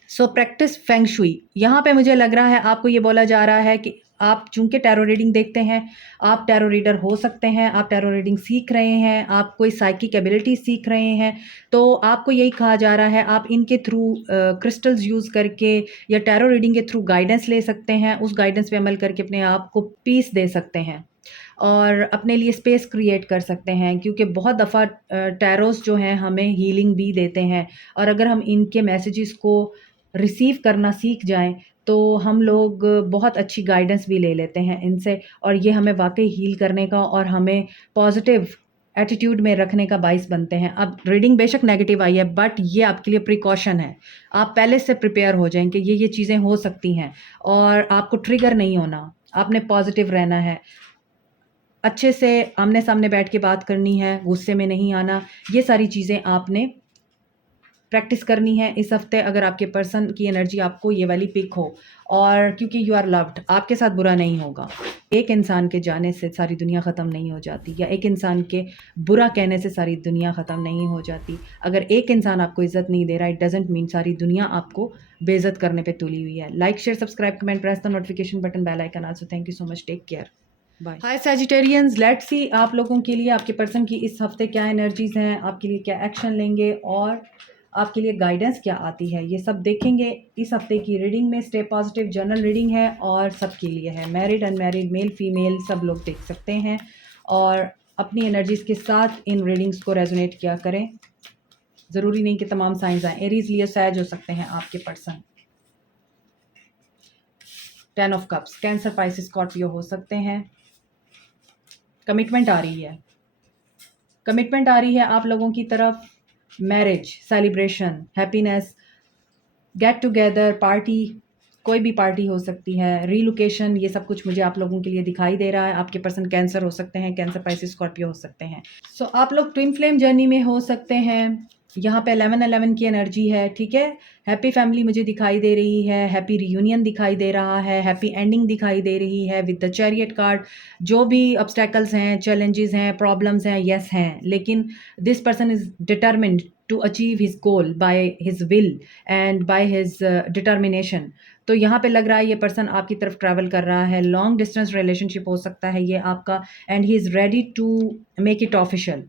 So practice feng shui, यहाँ पे मुझे लग रहा है आपको ये बोला जा रहा है कि आप चूंकि टैरो रीडिंग देखते हैं, आप टैरो रीडर हो सकते हैं, आप टैरो रीडिंग सीख रहे हैं, आप कोई साइकिक एबिलिटी सीख रहे हैं, तो आपको यही कहा जा रहा है आप इनके थ्रू क्रिस्टल्स यूज़ करके या टैरो रीडिंग के थ्रू गाइडेंस ले सकते हैं। उस गाइडेंस पे अमल करके अपने आप को पीस दे सकते हैं और अपने लिए स्पेस क्रिएट कर सकते हैं, क्योंकि बहुत दफ़ा टैरोस जो हैं हमें हीलिंग भी देते हैं, और अगर हम इनके मैसेजेस को रिसीव करना सीख जाएं तो हम लोग बहुत अच्छी गाइडेंस भी ले लेते हैं इनसे, और ये हमें वाकई हील करने का और हमें पॉजिटिव एटीट्यूड में रखने का बाइस बनते हैं। अब रीडिंग बेशक नेगेटिव आई है, बट ये आपके लिए प्रिकॉशन है। आप पहले से प्रिपेयर हो जाएं कि ये चीज़ें हो सकती हैं, और आपको ट्रिगर नहीं होना, आपने पॉजिटिव रहना है, अच्छे से आमने सामने बैठ के बात करनी है, गुस्से में नहीं आना। ये सारी चीज़ें आपने प्रैक्टिस करनी है इस हफ्ते, अगर आपके पर्सन की एनर्जी आपको ये वाली पिक हो, और क्योंकि यू आर लव्ड, आपके साथ बुरा नहीं होगा। एक इंसान के जाने से सारी दुनिया ख़त्म नहीं हो जाती, या एक इंसान के बुरा कहने से सारी दुनिया ख़त्म नहीं हो जाती। अगर एक इंसान आपको इज़्ज़त नहीं दे रहा, इट डजेंट मीन सारी दुनिया आपको बेइज्जत करने पे तुली हुई है। Like, share, subscribe, comment, press the notification button, bell icon also. Thank you so much, take care, bye. Hi Sagittarians, let's see आप लोगों के लिए आपके पर्सन की इस हफ्ते क्या एनर्जीज हैं, आपके लिए क्या एक्शन लेंगे और आपके लिए गाइडेंस क्या आती है, ये सब देखेंगे इस हफ्ते की रीडिंग में। स्टे पॉजिटिव जनरल रीडिंग है और सबके लिए है, मैरिड अनमैरिड, मेल फीमेल सब लोग देख सकते हैं, और अपनी एनर्जीज के साथ इन रीडिंग्स को रेजोनेट किया करें। ज़रूरी नहीं कि तमाम साइंस आएँ, एरीज लियो सैज हो सकते हैं आपके person. 10 of cups, Cancer, Pisces, Scorpio हो सकते हैं। कमिटमेंट आ रही है, कमिटमेंट आ रही है आप लोगों की तरफ। Marriage, celebration, happiness, get together, party, कोई भी पार्टी हो सकती है, रीलोकेशन, ये सब कुछ मुझे आप लोगों के लिए दिखाई दे रहा है। आपके पर्सन कैंसर हो सकते हैं, कैंसर, पाइसिस, स्कॉर्पियो हो सकते हैं। सो आप लोग ट्विन फ्लेम जर्नी में हो सकते हैं, यहाँ पे 11-11 की एनर्जी है, ठीक है। हैप्पी फैमिली मुझे दिखाई दे रही है, हैप्पी रियूनियन दिखाई दे रहा है, हैप्पी एंडिंग दिखाई दे रही है विद द चैरियट कार्ड। जो भी ऑब्स्टेकल्स हैं, चैलेंजेस हैं, प्रॉब्लम्स हैं, यस हैं, लेकिन this person is determined to achieve his goal by his will and by his determination. तो यहाँ पे लग रहा है ये पर्सन आपकी तरफ ट्रैवल कर रहा है, लॉन्ग डिस्टेंस रिलेशनशिप हो सकता है ये आपका, and he is ready to make it official.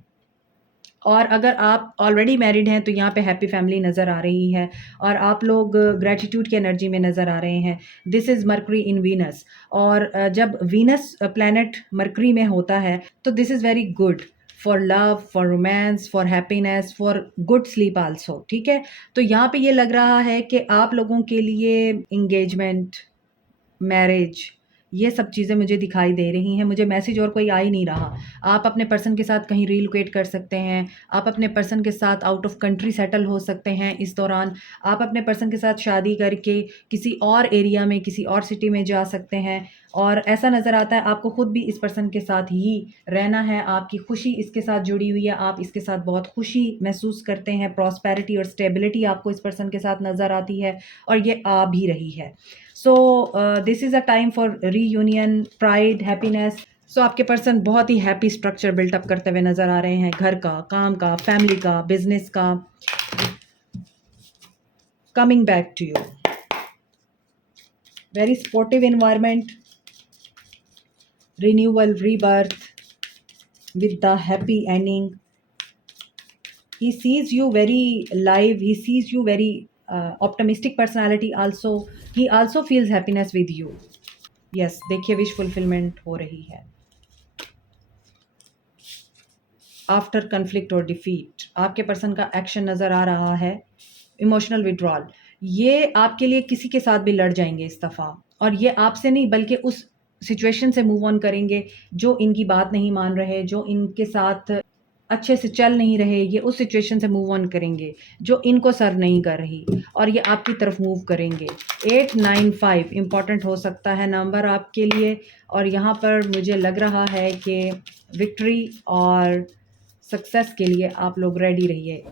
और अगर आप ऑलरेडी मैरिड हैं तो यहाँ पे हैप्पी फैमिली नज़र आ रही है और आप लोग ग्रैटिट्यूड की एनर्जी में नज़र आ रहे हैं। This is mercury in Venus, और जब वीनस प्लैनेट मरकरी में होता है तो this is very good for love, for romance, for happiness, for good sleep also, ठीक है। तो यहाँ पे ये लग रहा है कि आप लोगों के लिए इंगेजमेंट, मैरिज, ये सब चीज़ें मुझे दिखाई दे रही हैं। मुझे मैसेज और कोई आ ही नहीं रहा। आप अपने पर्सन के साथ कहीं रीलोकेट कर सकते हैं, आप अपने पर्सन के साथ आउट ऑफ कंट्री सेटल हो सकते हैं इस दौरान, आप अपने पर्सन के साथ शादी करके किसी और एरिया में, किसी और सिटी में जा सकते हैं। और ऐसा नज़र आता है आपको खुद भी इस पर्सन के साथ ही रहना है, आपकी खुशी इसके साथ जुड़ी हुई है, आप इसके साथ बहुत खुशी महसूस करते हैं, प्रॉस्पेरिटी और स्टेबिलिटी आपको इस पर्सन के साथ नज़र आती है और ये आ भी रही है। So this is a time for reunion, pride, happiness. So आपके पर्सन बहुत ही हैप्पी स्ट्रक्चर बिल्टअप करते हुए नज़र आ रहे हैं, घर का, काम का, फैमिली का, बिजनेस का। Coming back to you, very supportive environment, renewal, rebirth with the happy ending. He sees you very live, he sees you very optimistic personality also. He also feels happiness with you. Yes, देखिए wish fulfilment हो रही है। After conflict और defeat आपके person का action नज़र आ रहा है, इमोशनल विड्रॉल। ये आपके लिए किसी के साथ भी लड़ जाएंगे इस दफ़ा, और ये आपसे नहीं बल्कि उस सिचुएशन से मूव ऑन करेंगे जो इनकी बात नहीं मान रहे, जो इनके साथ अच्छे से चल नहीं रहे। ये उस सिचुएशन से मूव ऑन करेंगे जो इनको सर्व नहीं कर रही, और ये आपकी तरफ मूव करेंगे। 895 इम्पॉर्टेंट हो सकता है नंबर आपके लिए, और यहाँ पर मुझे लग रहा है कि विक्ट्री और सक्सेस के लिए आप लोग रेडी रहिए।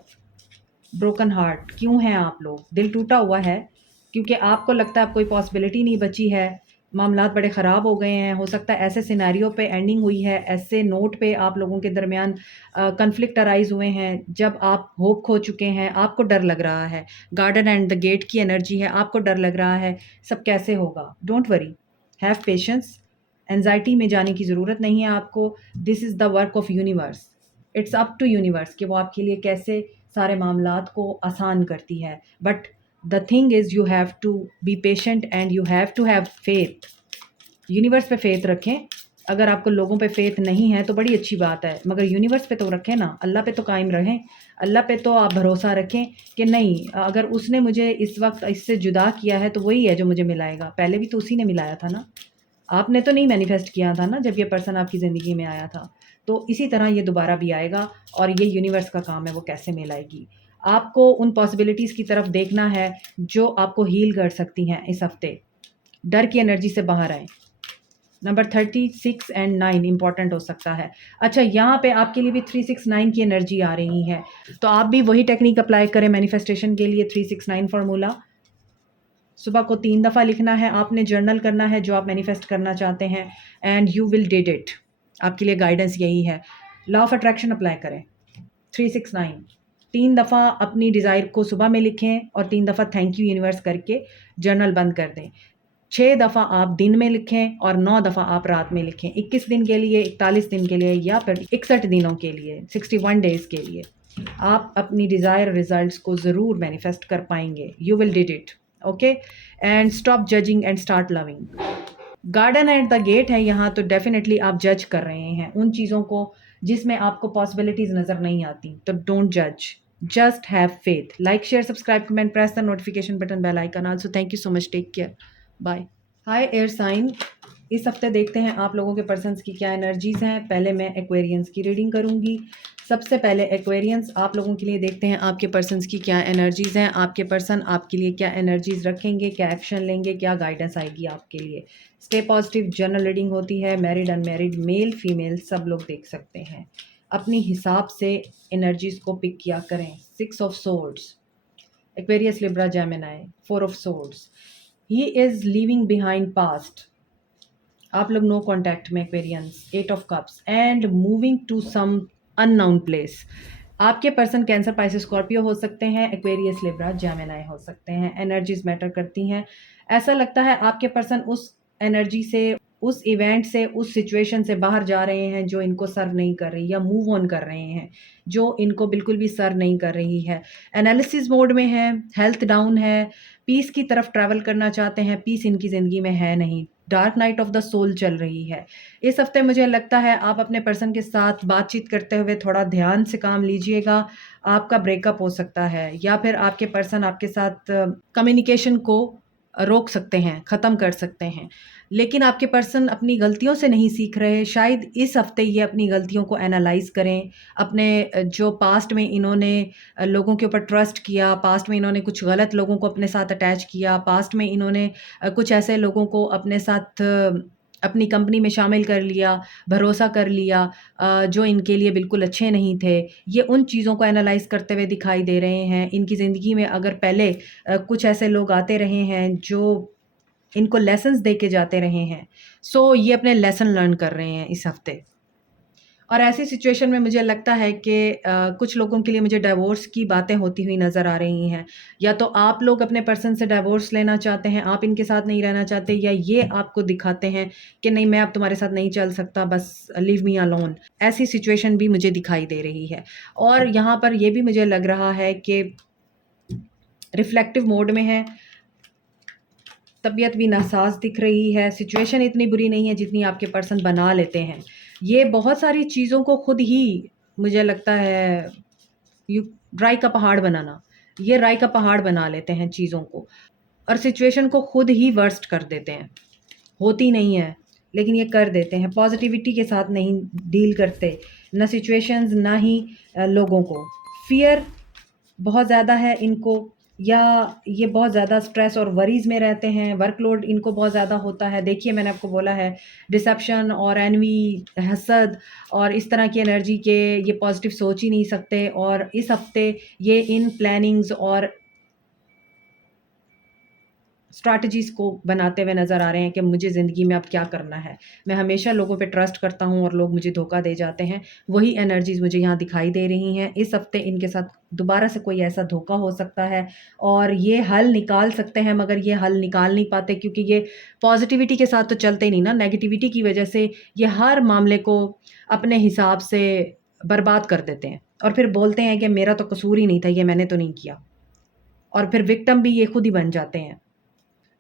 ब्रोकन हार्ट क्यों हैं आप लोग? दिल टूटा हुआ है क्योंकि आपको लगता है अब कोई पॉसिबिलिटी नहीं बची है, मामलात बड़े ख़राब हो गए हैं। हो सकता है ऐसे सिनेरियो पे एंडिंग हुई है, ऐसे नोट पे आप लोगों के दरमियान कन्फ्लिक्ट अराइज हुए हैं जब आप होप खो चुके हैं, आपको डर लग रहा है। गार्डन एंड द गेट की एनर्जी है, आपको डर लग रहा है सब कैसे होगा। Don't worry, have patience, anxiety में जाने की ज़रूरत नहीं है आपको। This is the work of universe, it's up to universe कि वो आपके लिए कैसे सारे मामलात को आसान करती है। But the thing is you have to be patient and you have to have faith. Universe पे फेथ रखें। अगर आपको लोगों पे फेथ नहीं है तो बड़ी अच्छी बात है, मगर यूनिवर्स पे तो रखें ना, अल्लाह पे तो कायम रहें। अल्लाह पे तो आप भरोसा रखें कि नहीं, अगर उसने मुझे इस वक्त इससे जुदा किया है तो वही है जो मुझे मिलाएगा। पहले भी तो उसी ने मिलाया था ना, आपने तो नहीं मैनिफेस्ट किया था ना जब ये पर्सन आपकी ज़िंदगी में आया था। तो इसी तरह ये दोबारा भी आएगा, और ये यूनिवर्स का काम है वो कैसे मिलाएगी। आपको उन पॉसिबिलिटीज़ की तरफ देखना है जो आपको हील कर सकती हैं इस हफ्ते। डर की एनर्जी से बाहर आएँ। नंबर 36 एंड 9 इंपॉर्टेंट हो सकता है। अच्छा, यहाँ पे आपके लिए भी 369 की एनर्जी आ रही है, तो आप भी वही टेक्निक अप्लाई करें मैनिफेस्टेशन के लिए। 369 फार्मूला सुबह को 3 दफ़ा लिखना है, आपने जर्नल करना है जो आप मैनिफेस्ट करना चाहते हैं, and you will did it. आपके लिए गाइडेंस यही है। लॉ ऑफ अट्रैक्शन अप्लाई करें। 369 3 दफ़ा अपनी डिज़ायर को सुबह में लिखें और 3 दफ़ा थैंक यू यूनिवर्स करके जर्नल बंद कर दें। 6 दफ़ा आप दिन में लिखें और 9 दफ़ा आप रात में लिखें। 21 दिन के लिए, 41 दिन के लिए, या फिर 61 दिनों के लिए, 61 डेज़ के लिए आप अपनी डिज़ायर रिजल्ट्स को ज़रूर मैनिफेस्ट कर पाएंगे। You will did it, okay. And stop judging and start loving. Garden at the gate है यहाँ, तो डेफिनेटली आप जज कर रहे हैं उन चीज़ों को जिसमें आपको पॉसिबिलिटीज़ नज़र नहीं आती। तो डोंट जज, just have faith. Like, share, subscribe, comment, press the notification button, bell icon also. Thank you so much, take care, bye. Hi air sign, इस हफ्ते देखते हैं आप लोगों के पर्सन्स की क्या एनर्जीज़ हैं। पहले मैं एक्वेरियंस की रीडिंग करूंगी। सबसे पहले एक्वेरियंस आप लोगों के लिए देखते हैं आपके पर्सन्स की क्या एनर्जीज़ हैं। आपके पर्सन आपके लिए क्या एनर्जीज़ रखेंगे, क्या एक्शन लेंगे, क्या गाइडेंस आएगी आपके लिए। स्टे पॉजिटिव, जनरल रीडिंग होती है, मैरिड, अनमैरिड, मेल, फीमेल सब लोग देख सकते हैं। अपनी हिसाब से एनर्जीज़ को पिक किया करें। 6 of swords, Aquarius, Libra, Gemini, 4 of swords. He is leaving behind past, आप लोग नो कॉन्टैक्ट में Aquarians, 8 of cups and moving to some unknown place. आपके पर्सन कैंसर, पाइसेस, स्कॉर्पियो हो सकते हैं, एक्वेरियस, लिब्रा, जेमिनी हो सकते हैं। एनर्जीज मैटर करती हैं। ऐसा लगता है आपके पर्सन उस एनर्जी से, उस इवेंट से, उस सिचुएशन से बाहर जा रहे हैं जो इनको सर्व नहीं कर रही, या मूव ऑन कर रहे हैं जो इनको बिल्कुल भी सर्व नहीं कर रही है। एनालिसिस मोड में है, हेल्थ डाउन है, पीस की तरफ ट्रैवल करना चाहते हैं, पीस इनकी ज़िंदगी में है नहीं। Dark night of the soul चल रही है इस हफ्ते। मुझे लगता है आप अपने पर्सन के साथ बातचीत करते हुए थोड़ा ध्यान से काम लीजिएगा। आपका ब्रेकअप हो सकता है, या फिर आपके पर्सन आपके साथ कम्युनिकेशन को रोक सकते हैं, ख़त्म कर सकते हैं। लेकिन आपके पर्सन अपनी गलतियों से नहीं सीख रहे। शायद इस हफ्ते ये अपनी गलतियों को एनालाइज़ करें। अपने जो पास्ट में इन्होंने लोगों के ऊपर ट्रस्ट किया, पास्ट में इन्होंने कुछ गलत लोगों को अपने साथ अटैच किया, पास्ट में इन्होंने कुछ ऐसे लोगों को अपने साथ अपनी कंपनी में शामिल कर लिया, भरोसा कर लिया जो इनके लिए बिल्कुल अच्छे नहीं थे। ये उन चीज़ों को एनालाइज़ करते हुए दिखाई दे रहे हैं। इनकी ज़िंदगी में अगर पहले कुछ ऐसे लोग आते रहे हैं जो इनको लेसन्स दे के जाते रहे हैं, सो ये अपने लेसन लर्न कर रहे हैं इस हफ्ते। और ऐसी सिचुएशन में मुझे लगता है कि कुछ लोगों के लिए मुझे डिवोर्स की बातें होती हुई नज़र आ रही हैं। या तो आप लोग अपने पर्सन से डिवोर्स लेना चाहते हैं, आप इनके साथ नहीं रहना चाहते, या ये आपको दिखाते हैं कि नहीं, मैं अब तुम्हारे साथ नहीं चल सकता, बस लीव मी अलोन। ऐसी सिचुएशन भी मुझे दिखाई दे रही है। और यहाँ पर ये भी मुझे लग रहा है कि रिफ्लेक्टिव मोड में है, तबीयत भी नासाज दिख रही है। सिचुएशन इतनी बुरी नहीं है जितनी आपके पर्सन बना लेते हैं। ये बहुत सारी चीज़ों को खुद ही, मुझे लगता है, यू राई का पहाड़ बनाना, ये राई का पहाड़ बना लेते हैं चीज़ों को, और सिचुएशन को खुद ही वर्स्ट कर देते हैं। होती नहीं है लेकिन ये कर देते हैं। पॉजिटिविटी के साथ नहीं डील करते, ना सिचुएशंस ना ही लोगों को। फियर बहुत ज़्यादा है इनको, या ये बहुत ज़्यादा स्ट्रेस और वरीज़ में रहते हैं। वर्कलोड इनको बहुत ज़्यादा होता है। देखिए, मैंने आपको बोला है, डिसेप्शन और एनवी, हसद और इस तरह की एनर्जी के ये पॉजिटिव सोच ही नहीं सकते। और इस हफ्ते ये इन प्लानिंग्स और स्ट्रैटेजीज़ को बनाते हुए नज़र आ रहे हैं कि मुझे ज़िंदगी में अब क्या करना है। मैं हमेशा लोगों पे ट्रस्ट करता हूँ और लोग मुझे धोखा दे जाते हैं। वही एनर्जीज़ मुझे यहाँ दिखाई दे रही हैं। इस हफ्ते इनके साथ दोबारा से कोई ऐसा धोखा हो सकता है और ये हल निकाल सकते हैं, मगर ये हल निकाल नहीं पाते क्योंकि ये पॉज़िटिविटी के साथ तो चलते ही नहीं ना। नेगेटिविटी की वजह से ये हर मामले को अपने हिसाब से बर्बाद कर देते हैं और फिर बोलते हैं कि मेरा तो कसूर ही नहीं था, ये मैंने तो नहीं किया। और फिर विक्टिम भी ये खुद ही बन जाते हैं।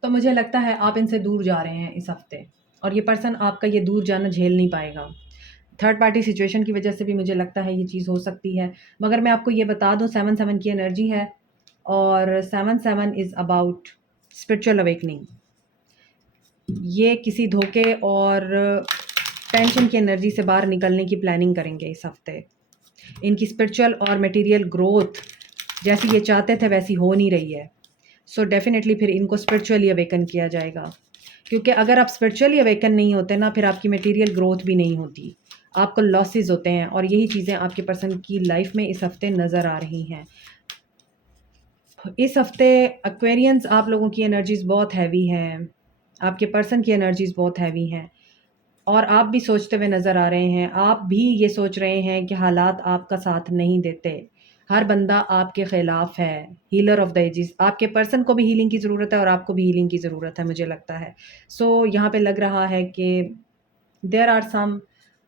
तो मुझे लगता है आप इनसे दूर जा रहे हैं इस हफ्ते, और ये पर्सन आपका ये दूर जाना झेल नहीं पाएगा। थर्ड पार्टी सिचुएशन की वजह से भी मुझे लगता है ये चीज़ हो सकती है। मगर मैं आपको ये बता दूँ, 7-7 की एनर्जी है और 7-7 इज़ अबाउट स्पिरिचुअल अवेकनिंग। ये किसी धोखे और टेंशन की एनर्जी से बाहर निकलने की प्लानिंग करेंगे इस हफ्ते। इनकी स्पिरिचुअल और मटेरियल ग्रोथ जैसी ये चाहते थे वैसी हो नहीं रही है। सो डेफिनेटली फिर इनको स्पिरिचुअली अवेकन किया जाएगा, क्योंकि अगर आप स्पिरिचुअली अवेकन नहीं होते ना, फिर आपकी मटेरियल ग्रोथ भी नहीं होती, आपको लॉसेस होते हैं। और यही चीज़ें आपके पर्सन की लाइफ में इस हफ्ते नज़र आ रही हैं। इस हफ्ते एक्वेरियंस, आप लोगों की एनर्जीज़ बहुत हैवी हैं, आपके पर्सन की एनर्जीज़ बहुत हैवी हैं और आप भी सोचते हुए नज़र आ रहे हैं। आप भी ये सोच रहे हैं कि हालात आपका साथ नहीं देते, हर बंदा आपके ख़िलाफ़ है। हीलर ऑफ़ द एजेस, आपके पर्सन को भी हीलिंग की ज़रूरत है और आपको भी हीलिंग की ज़रूरत है, मुझे लगता है। सो यहाँ पे लग रहा है कि there are some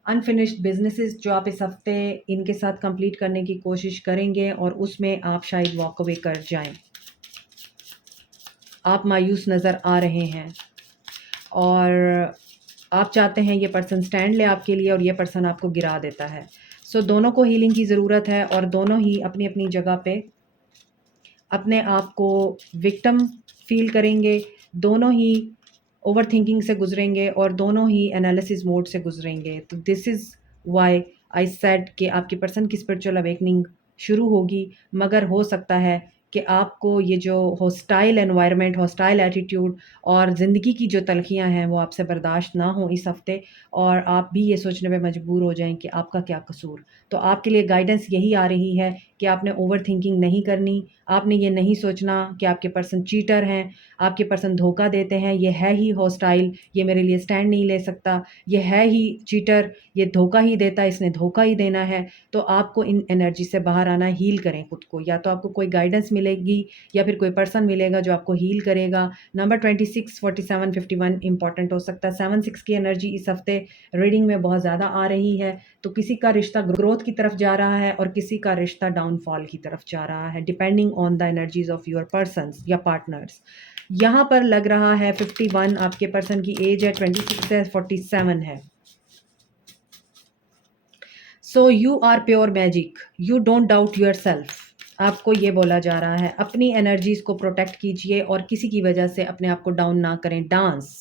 unfinished businesses जो आप इस हफ्ते इनके साथ कंप्लीट करने की कोशिश करेंगे और उसमें आप शायद वॉक अवे कर जाएं। आप मायूस नज़र आ रहे हैं और आप चाहते हैं ये पर्सन स्टैंड ले आपके लिए, और ये पर्सन आपको गिरा देता है। सो दोनों को हीलिंग की ज़रूरत है और दोनों ही अपनी अपनी जगह पे अपने आप को विक्टिम फील करेंगे, दोनों ही ओवर थिंकिंग से गुजरेंगे और दोनों ही एनालिसिस मोड से गुजरेंगे। तो this is why I said कि आपकी पर्सन की स्पिरिचुअल अवेकनिंग शुरू होगी, मगर हो सकता है कि आपको ये जो हॉस्टाइल एनवायरनमेंट, हॉस्टाइल एटीट्यूड और ज़िंदगी की जो तलखियाँ हैं वो आपसे बर्दाश्त ना हो इस हफ़्ते, और आप भी ये सोचने पे मजबूर हो जाएँ कि आपका क्या कसूर। तो आपके लिए गाइडेंस यही आ रही है कि आपने ओवरथिंकिंग नहीं करनी, आपने ये नहीं सोचना कि आपके पर्सन चीटर हैं, आपके पर्सन धोखा देते हैं, ये है ही हॉस्टाइल, ये मेरे लिए स्टैंड नहीं ले सकता, ये है ही चीटर, ये धोखा ही देता है, इसने धोखा ही देना है। तो आपको इन एनर्जी से बाहर आना, हील करें खुद को, या तो आपको कोई गाइडेंस मिलेगी या फिर कोई पर्सन मिलेगा जो आपको हील करेगा। नंबर 26, 47, 51 इंपॉर्टेंट हो सकता है। 7-6 की एनर्जी इस हफ्ते रीडिंग में बहुत ज़्यादा आ रही है, तो किसी का रिश्ता ग्रोथ की तरफ जा रहा है और किसी का रिश्ता डाउनफॉल की तरफ जा रहा है, depending on the energies of your persons या पार्टनर्स। यहाँ पर लग रहा है 51 आपके पर्सन की एज है, 26 है, 47 है। So you are pure magic, you don't doubt your self. आपको ये बोला जा रहा है अपनी एनर्जीज को प्रोटेक्ट कीजिए और किसी की वजह से अपने आप को डाउन ना करें। डांस,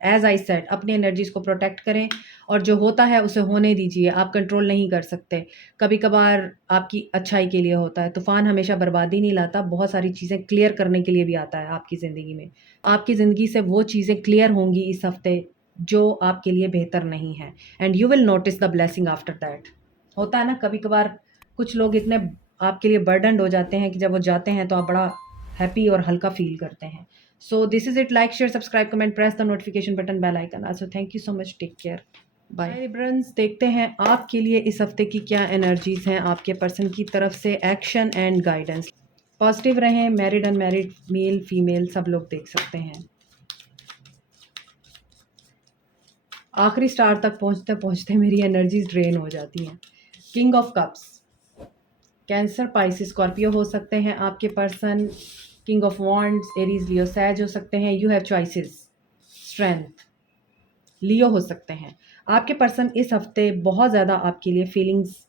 एज आई सेड, अपनी एनर्जीज को प्रोटेक्ट करें और जो होता है उसे होने दीजिए। आप कंट्रोल नहीं कर सकते, कभी कभार आपकी अच्छाई के लिए होता है। तूफान हमेशा बर्बादी नहीं लाता, बहुत सारी चीज़ें क्लियर करने के लिए भी आता है आपकी ज़िंदगी में। आपकी ज़िंदगी से वो चीज़ें क्लियर होंगी इस हफ्ते जो आपके लिए बेहतर नहीं है, and you will notice the blessing after that. होता है ना, कभी कभार कुछ लोग इतने आपके लिए बर्डनड हो जाते हैं कि जब वो जाते हैं तो आप बड़ा हैप्पी और हल्का फील करते हैं। So this is it. Like, share, subscribe, comment, press the notification button, bell icon. Also thank you so much, take care, bye. Librans, देखते हैं आपके लिए इस हफ्ते की क्या एनर्जीज हैं आपके पर्सन की तरफ से, एक्शन एंड गाइडेंस। पॉजिटिव रहें, मैरिड अनमैरिड, मेल फीमेल सब लोग देख सकते हैं। आखिरी स्टार तक पहुंचते पहुंचते मेरी एनर्जीज ड्रेन हो जाती हैं। King of cups, Cancer, Pisces, Scorpio हो सकते हैं आपके person. King of wands, Aries, Leo, Sag हो सकते हैं। You have choices, strength, Leo हो सकते हैं। आपके पर्सन इस हफ्ते बहुत ज़्यादा आपके लिए फीलिंग्स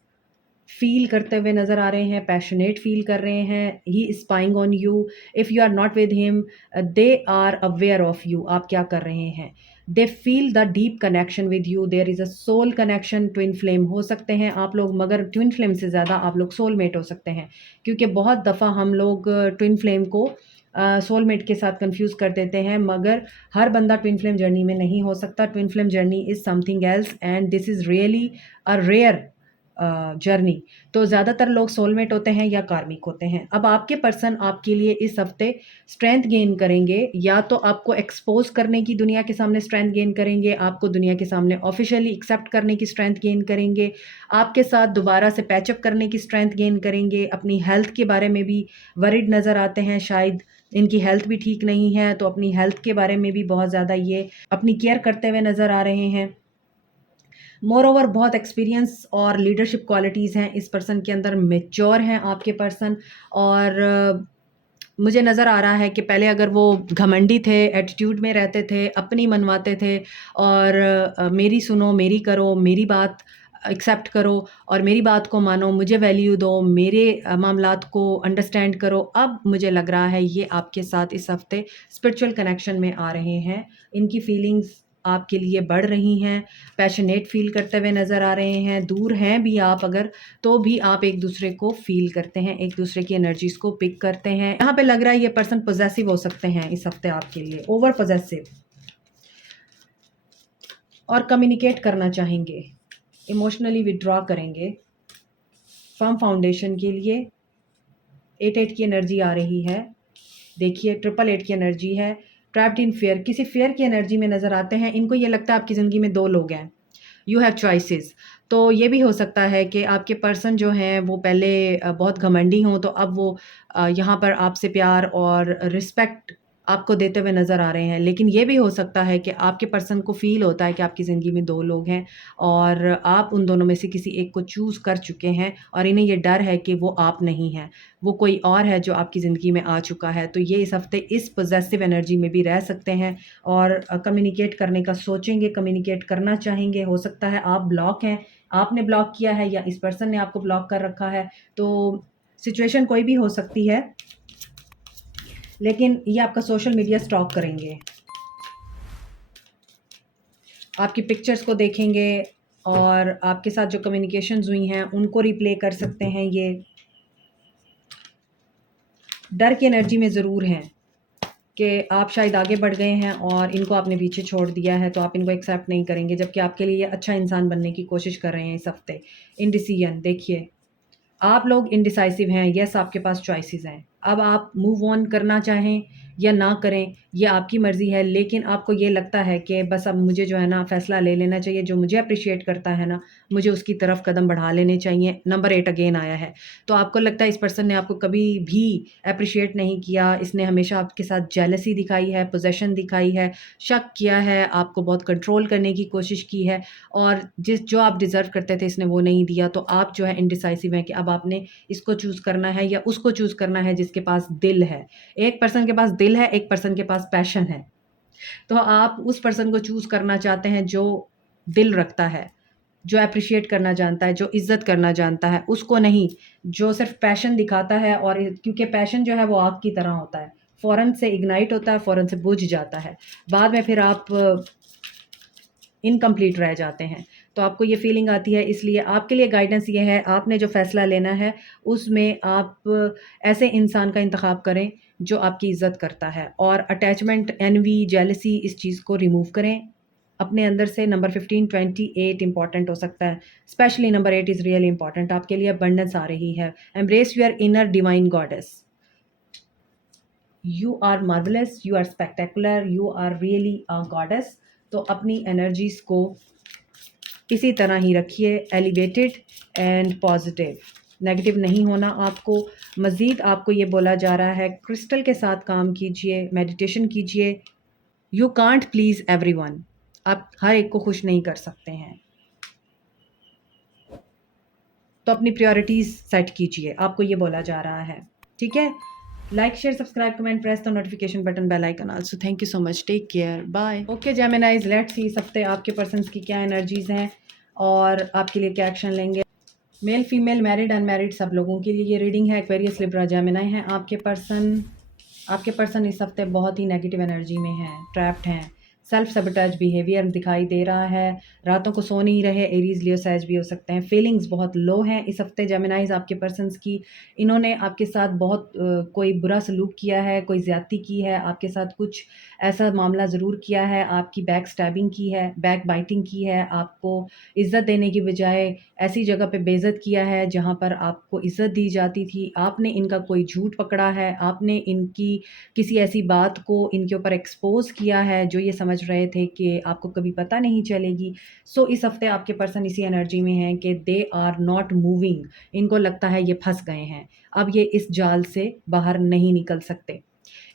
फील करते हुए नज़र आ रहे हैं, पैशनेट फील कर रहे हैं। He is spying on you, if you are not with him they are aware of you, आप क्या कर रहे हैं। They feel the deep connection with you, there is a soul connection. Twin flame हो सकते हैं आप लोग, मगर ट्विन फ्लेम से ज़्यादा आप लोग सोलमेट हो सकते हैं, क्योंकि बहुत दफ़ा हम लोग ट्विन फ्लेम को सोलमेट के साथ कंफ्यूज कर देते हैं, मगर हर बंदा ट्विन फ्लेम जर्नी में नहीं हो सकता। Twin flame journey is something else and this is really a rare journey. तो ज़्यादातर लोग सोलमेट होते हैं या कार्मिक होते हैं। अब आपके पर्सन आपके लिए इस हफ्ते स्ट्रेंथ गेन करेंगे, या तो आपको एक्सपोज करने की दुनिया के सामने स्ट्रेंथ गेन करेंगे, आपको दुनिया के सामने ऑफिशियली एक्सेप्ट करने की स्ट्रेंथ गेन करेंगे, आपके साथ दोबारा से पैचअप करने की स्ट्रेंथ गेन करेंगे। अपनी हेल्थ के बारे में भी वरिड नज़र आते हैं, शायद इनकी हेल्थ भी ठीक नहीं है, तो अपनी हेल्थ के बारे में भी बहुत ज़्यादा ये अपनी केयर करते हुए नज़र आ रहे हैं। मोर ओवर बहुत एक्सपीरियंस और लीडरशिप क्वालिटीज़ हैं इस पर्सन के अंदर, मेच्योर हैं आपके पर्सन। और मुझे नज़र आ रहा है कि पहले अगर वो घमंडी थे, एटीट्यूड में रहते थे, अपनी मनवाते थे और मेरी सुनो, मेरी करो, मेरी बात एक्सेप्ट करो और मेरी बात को मानो, मुझे वैल्यू दो, मेरे मामलात को अंडरस्टैंड करो। अब मुझे लग रहा है ये आपके साथ इस हफ्ते स्पिरिचुअल कनेक्शन में आ रहे हैं, इनकी फीलिंग्स आपके लिए बढ़ रही हैं, पैशनेट फील करते हुए नज़र आ रहे हैं। दूर हैं भी आप अगर, तो भी आप एक दूसरे को फील करते हैं, एक दूसरे की एनर्जीज को पिक करते हैं। यहाँ पे लग रहा है ये पर्सन पॉजेसिव हो सकते हैं इस हफ्ते आपके लिए, ओवर पॉजेसिव, और कम्युनिकेट करना चाहेंगे, इमोशनली विड्रॉ करेंगे। फर्म फाउंडेशन के लिए 8-8 की एनर्जी आ रही है, देखिए 888 की एनर्जी है। ट्रैप्ड इन फेयर, किसी फेयर की एनर्जी में नज़र आते हैं। इनको ये लगता है आपकी ज़िंदगी में दो लोग हैं, यू हैव चॉइसेस। तो ये भी हो सकता है कि आपके पर्सन जो हैं वो पहले बहुत घमंडी हों, तो अब वो यहाँ पर आपसे प्यार और रिस्पेक्ट आपको देते हुए नज़र आ रहे हैं। लेकिन ये भी हो सकता है कि आपके पर्सन को फ़ील होता है कि आपकी ज़िंदगी में दो लोग हैं और आप उन दोनों में से किसी एक को चूज़ कर चुके हैं और इन्हें ये डर है कि वो आप नहीं हैं, वो कोई और है जो आपकी ज़िंदगी में आ चुका है। तो ये इस हफ्ते इस पॉजेसिव एनर्जी में भी रह सकते हैं और कम्युनिकेट करने का सोचेंगे, कम्युनिकेट करना चाहेंगे। हो सकता है आप ब्लॉक हैं, आपने ब्लॉक किया है या इस पर्सन ने आपको ब्लॉक कर रखा है, तो सिचुएशन कोई भी हो सकती है, लेकिन ये आपका सोशल मीडिया स्टॉक करेंगे, आपकी पिक्चर्स को देखेंगे और आपके साथ जो कम्युनिकेशंस हुई हैं उनको रिप्ले कर सकते हैं। डर की एनर्जी में ज़रूर हैं कि आप शायद आगे बढ़ गए हैं और इनको आपने पीछे छोड़ दिया है, तो आप इनको एक्सेप्ट नहीं करेंगे, जबकि आपके लिए ये अच्छा इंसान बनने की कोशिश कर रहे हैं इस हफ्ते। इंडिसीजन देखिए, आप लोग इनडिसाइसिव हैं। यस, आपके पास चॉइसेस हैं। अब आप मूव ऑन करना चाहें या ना करें, ये आपकी मर्ज़ी है, लेकिन आपको ये लगता है कि बस अब मुझे जो है ना फ़ैसला ले लेना चाहिए, जो मुझे एप्रिशिएट करता है ना, मुझे उसकी तरफ कदम बढ़ा लेने चाहिए। नंबर 8 अगेन आया है। तो आपको लगता है इस पर्सन ने आपको कभी भी एप्रिशिएट नहीं किया, इसने हमेशा आपके साथ जेलसी दिखाई है, पोज़ेशन दिखाई है, शक किया है, आपको बहुत कंट्रोल करने की कोशिश की है और जो आप डिज़र्व करते थे इसने वो नहीं दिया। तो आप जो है इनडिसाइसिव हैं कि अब आपने इसको चूज़ करना है या उसको चूज़ करना है जिसके पास दिल है। एक पर्सन के पास दिल है, एक पर्सन के पास पैशन है। तो आप उस पर्सन को चूज़ करना चाहते हैं जो दिल रखता है, जो एप्रिशिएट करना जानता है, जो इज़्ज़त करना जानता है, उसको नहीं, जो सिर्फ़ पैशन दिखाता है और क्योंकि पैशन जो है वो आग की तरह होता है, फ़ौरन से इग्नाइट होता है, फ़ौरन से बुझ जाता है। बाद में फिर आप इनकम्प्लीट रह जाते हैं। तो आपको ये फ़ीलिंग आती है, इसलिए आपके लिए गाइडेंस ये है, आपने जो फ़ैसला लेना है, उसमें आप ऐसे इंसान का इंतख़ाब करें, जो आपकी इज़्ज़त करता है और अटैचमेंट, एनवी, जेलसी इस चीज़ को रिमूव करें अपने अंदर से। नंबर 15, 28 इम्पॉर्टेंट हो सकता है। Specially number 8 is really important. आपके लिए अबंडेंस आ रही है। Embrace your inner divine goddess. You are marvellous, you are spectacular, you are really a goddess. तो अपनी एनर्जीज़ को इसी तरह ही रखिए, एलिवेटेड एंड पॉजिटिव। नेगेटिव नहीं होना आपको। मज़ीद आपको ये बोला जा रहा है क्रिस्टल के साथ काम कीजिए, मेडिटेशन कीजिए। You can't please everyone. आप हर एक को खुश नहीं कर सकते हैं, तो अपनी प्रायोरिटीज़ सेट कीजिए, आपको ये बोला जा रहा है। ठीक है, like share subscribe comment press the notification button, bell icon also. Thank you so much, take care, bye. Okay Geminis, let's see इस हफ्ते आपके पर्सन्स की क्या एनर्जीज़ हैं और आपके लिए क्या एक्शन लेंगे। मेल फीमेल मैरिड अनमैरिड सब लोगों के लिए ये रीडिंग है। एक्वेरियस लिब्रा जेमिनाई हैं आपके पर्सन इस हफ्ते बहुत ही नेगेटिव एनर्जी में हैं, ट्रैप्ड हैं। सेल्फ सबटाज बिहेवियर दिखाई दे रहा है। रातों को सो नहीं रहे। एरीज लियो सैज भी हो सकते हैं। फीलिंग्स बहुत लो हैं इस हफ्ते जेमिनाइज आपके पर्सन्स की। इन्होंने आपके साथ बहुत कोई बुरा सलूक किया है, कोई ज़्यादती की है आपके साथ, कुछ ऐसा मामला ज़रूर किया है, आपकी बैक स्टैबिंग की है, बैक बाइटिंग की है, आपको इज़्ज़त देने की बजाय ऐसी जगह पे बेइज़्ज़त किया है जहाँ पर आपको इज़्ज़त दी जाती थी। आपने इनका कोई झूठ पकड़ा है, आपने इनकी किसी ऐसी बात को इनके ऊपर एक्सपोज़ किया है जो ये समझ रहे थे कि आपको कभी पता नहीं चलेगी। सो इस हफ़्ते आपके पर्सन इसी एनर्जी में हैं कि दे आर नॉट मूविंग। इनको लगता है ये फँस गए हैं, अब ये इस जाल से बाहर नहीं निकल सकते।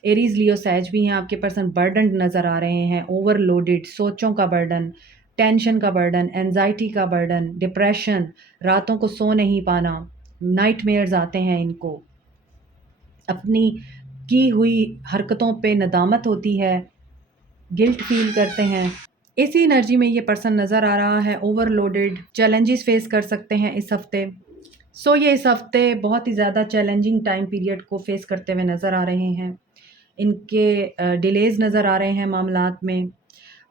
एरीज़ लियो सैज भी हैं आपके पर्सन, बर्डन्ड नज़र आ रहे हैं, ओवरलोडेड, सोचों का बर्डन, टेंशन का बर्डन, एंजाइटी का बर्डन, डिप्रेशन, रातों को सो नहीं पाना, नाइटमेयर्स आते हैं इनको, अपनी की हुई हरकतों पे नदामत होती है, गिल्ट फील करते हैं। इसी एनर्जी में ये पर्सन नज़र आ रहा है, ओवरलोडेड, चैलेंजेस फेस कर सकते हैं इस हफ्ते। सो ये इस हफ्ते बहुत ही ज़्यादा चैलेंजिंग टाइम पीरियड को फेस करते हुए नज़र आ रहे हैं। इनके डिलेज़ नज़र आ रहे हैं मामलात में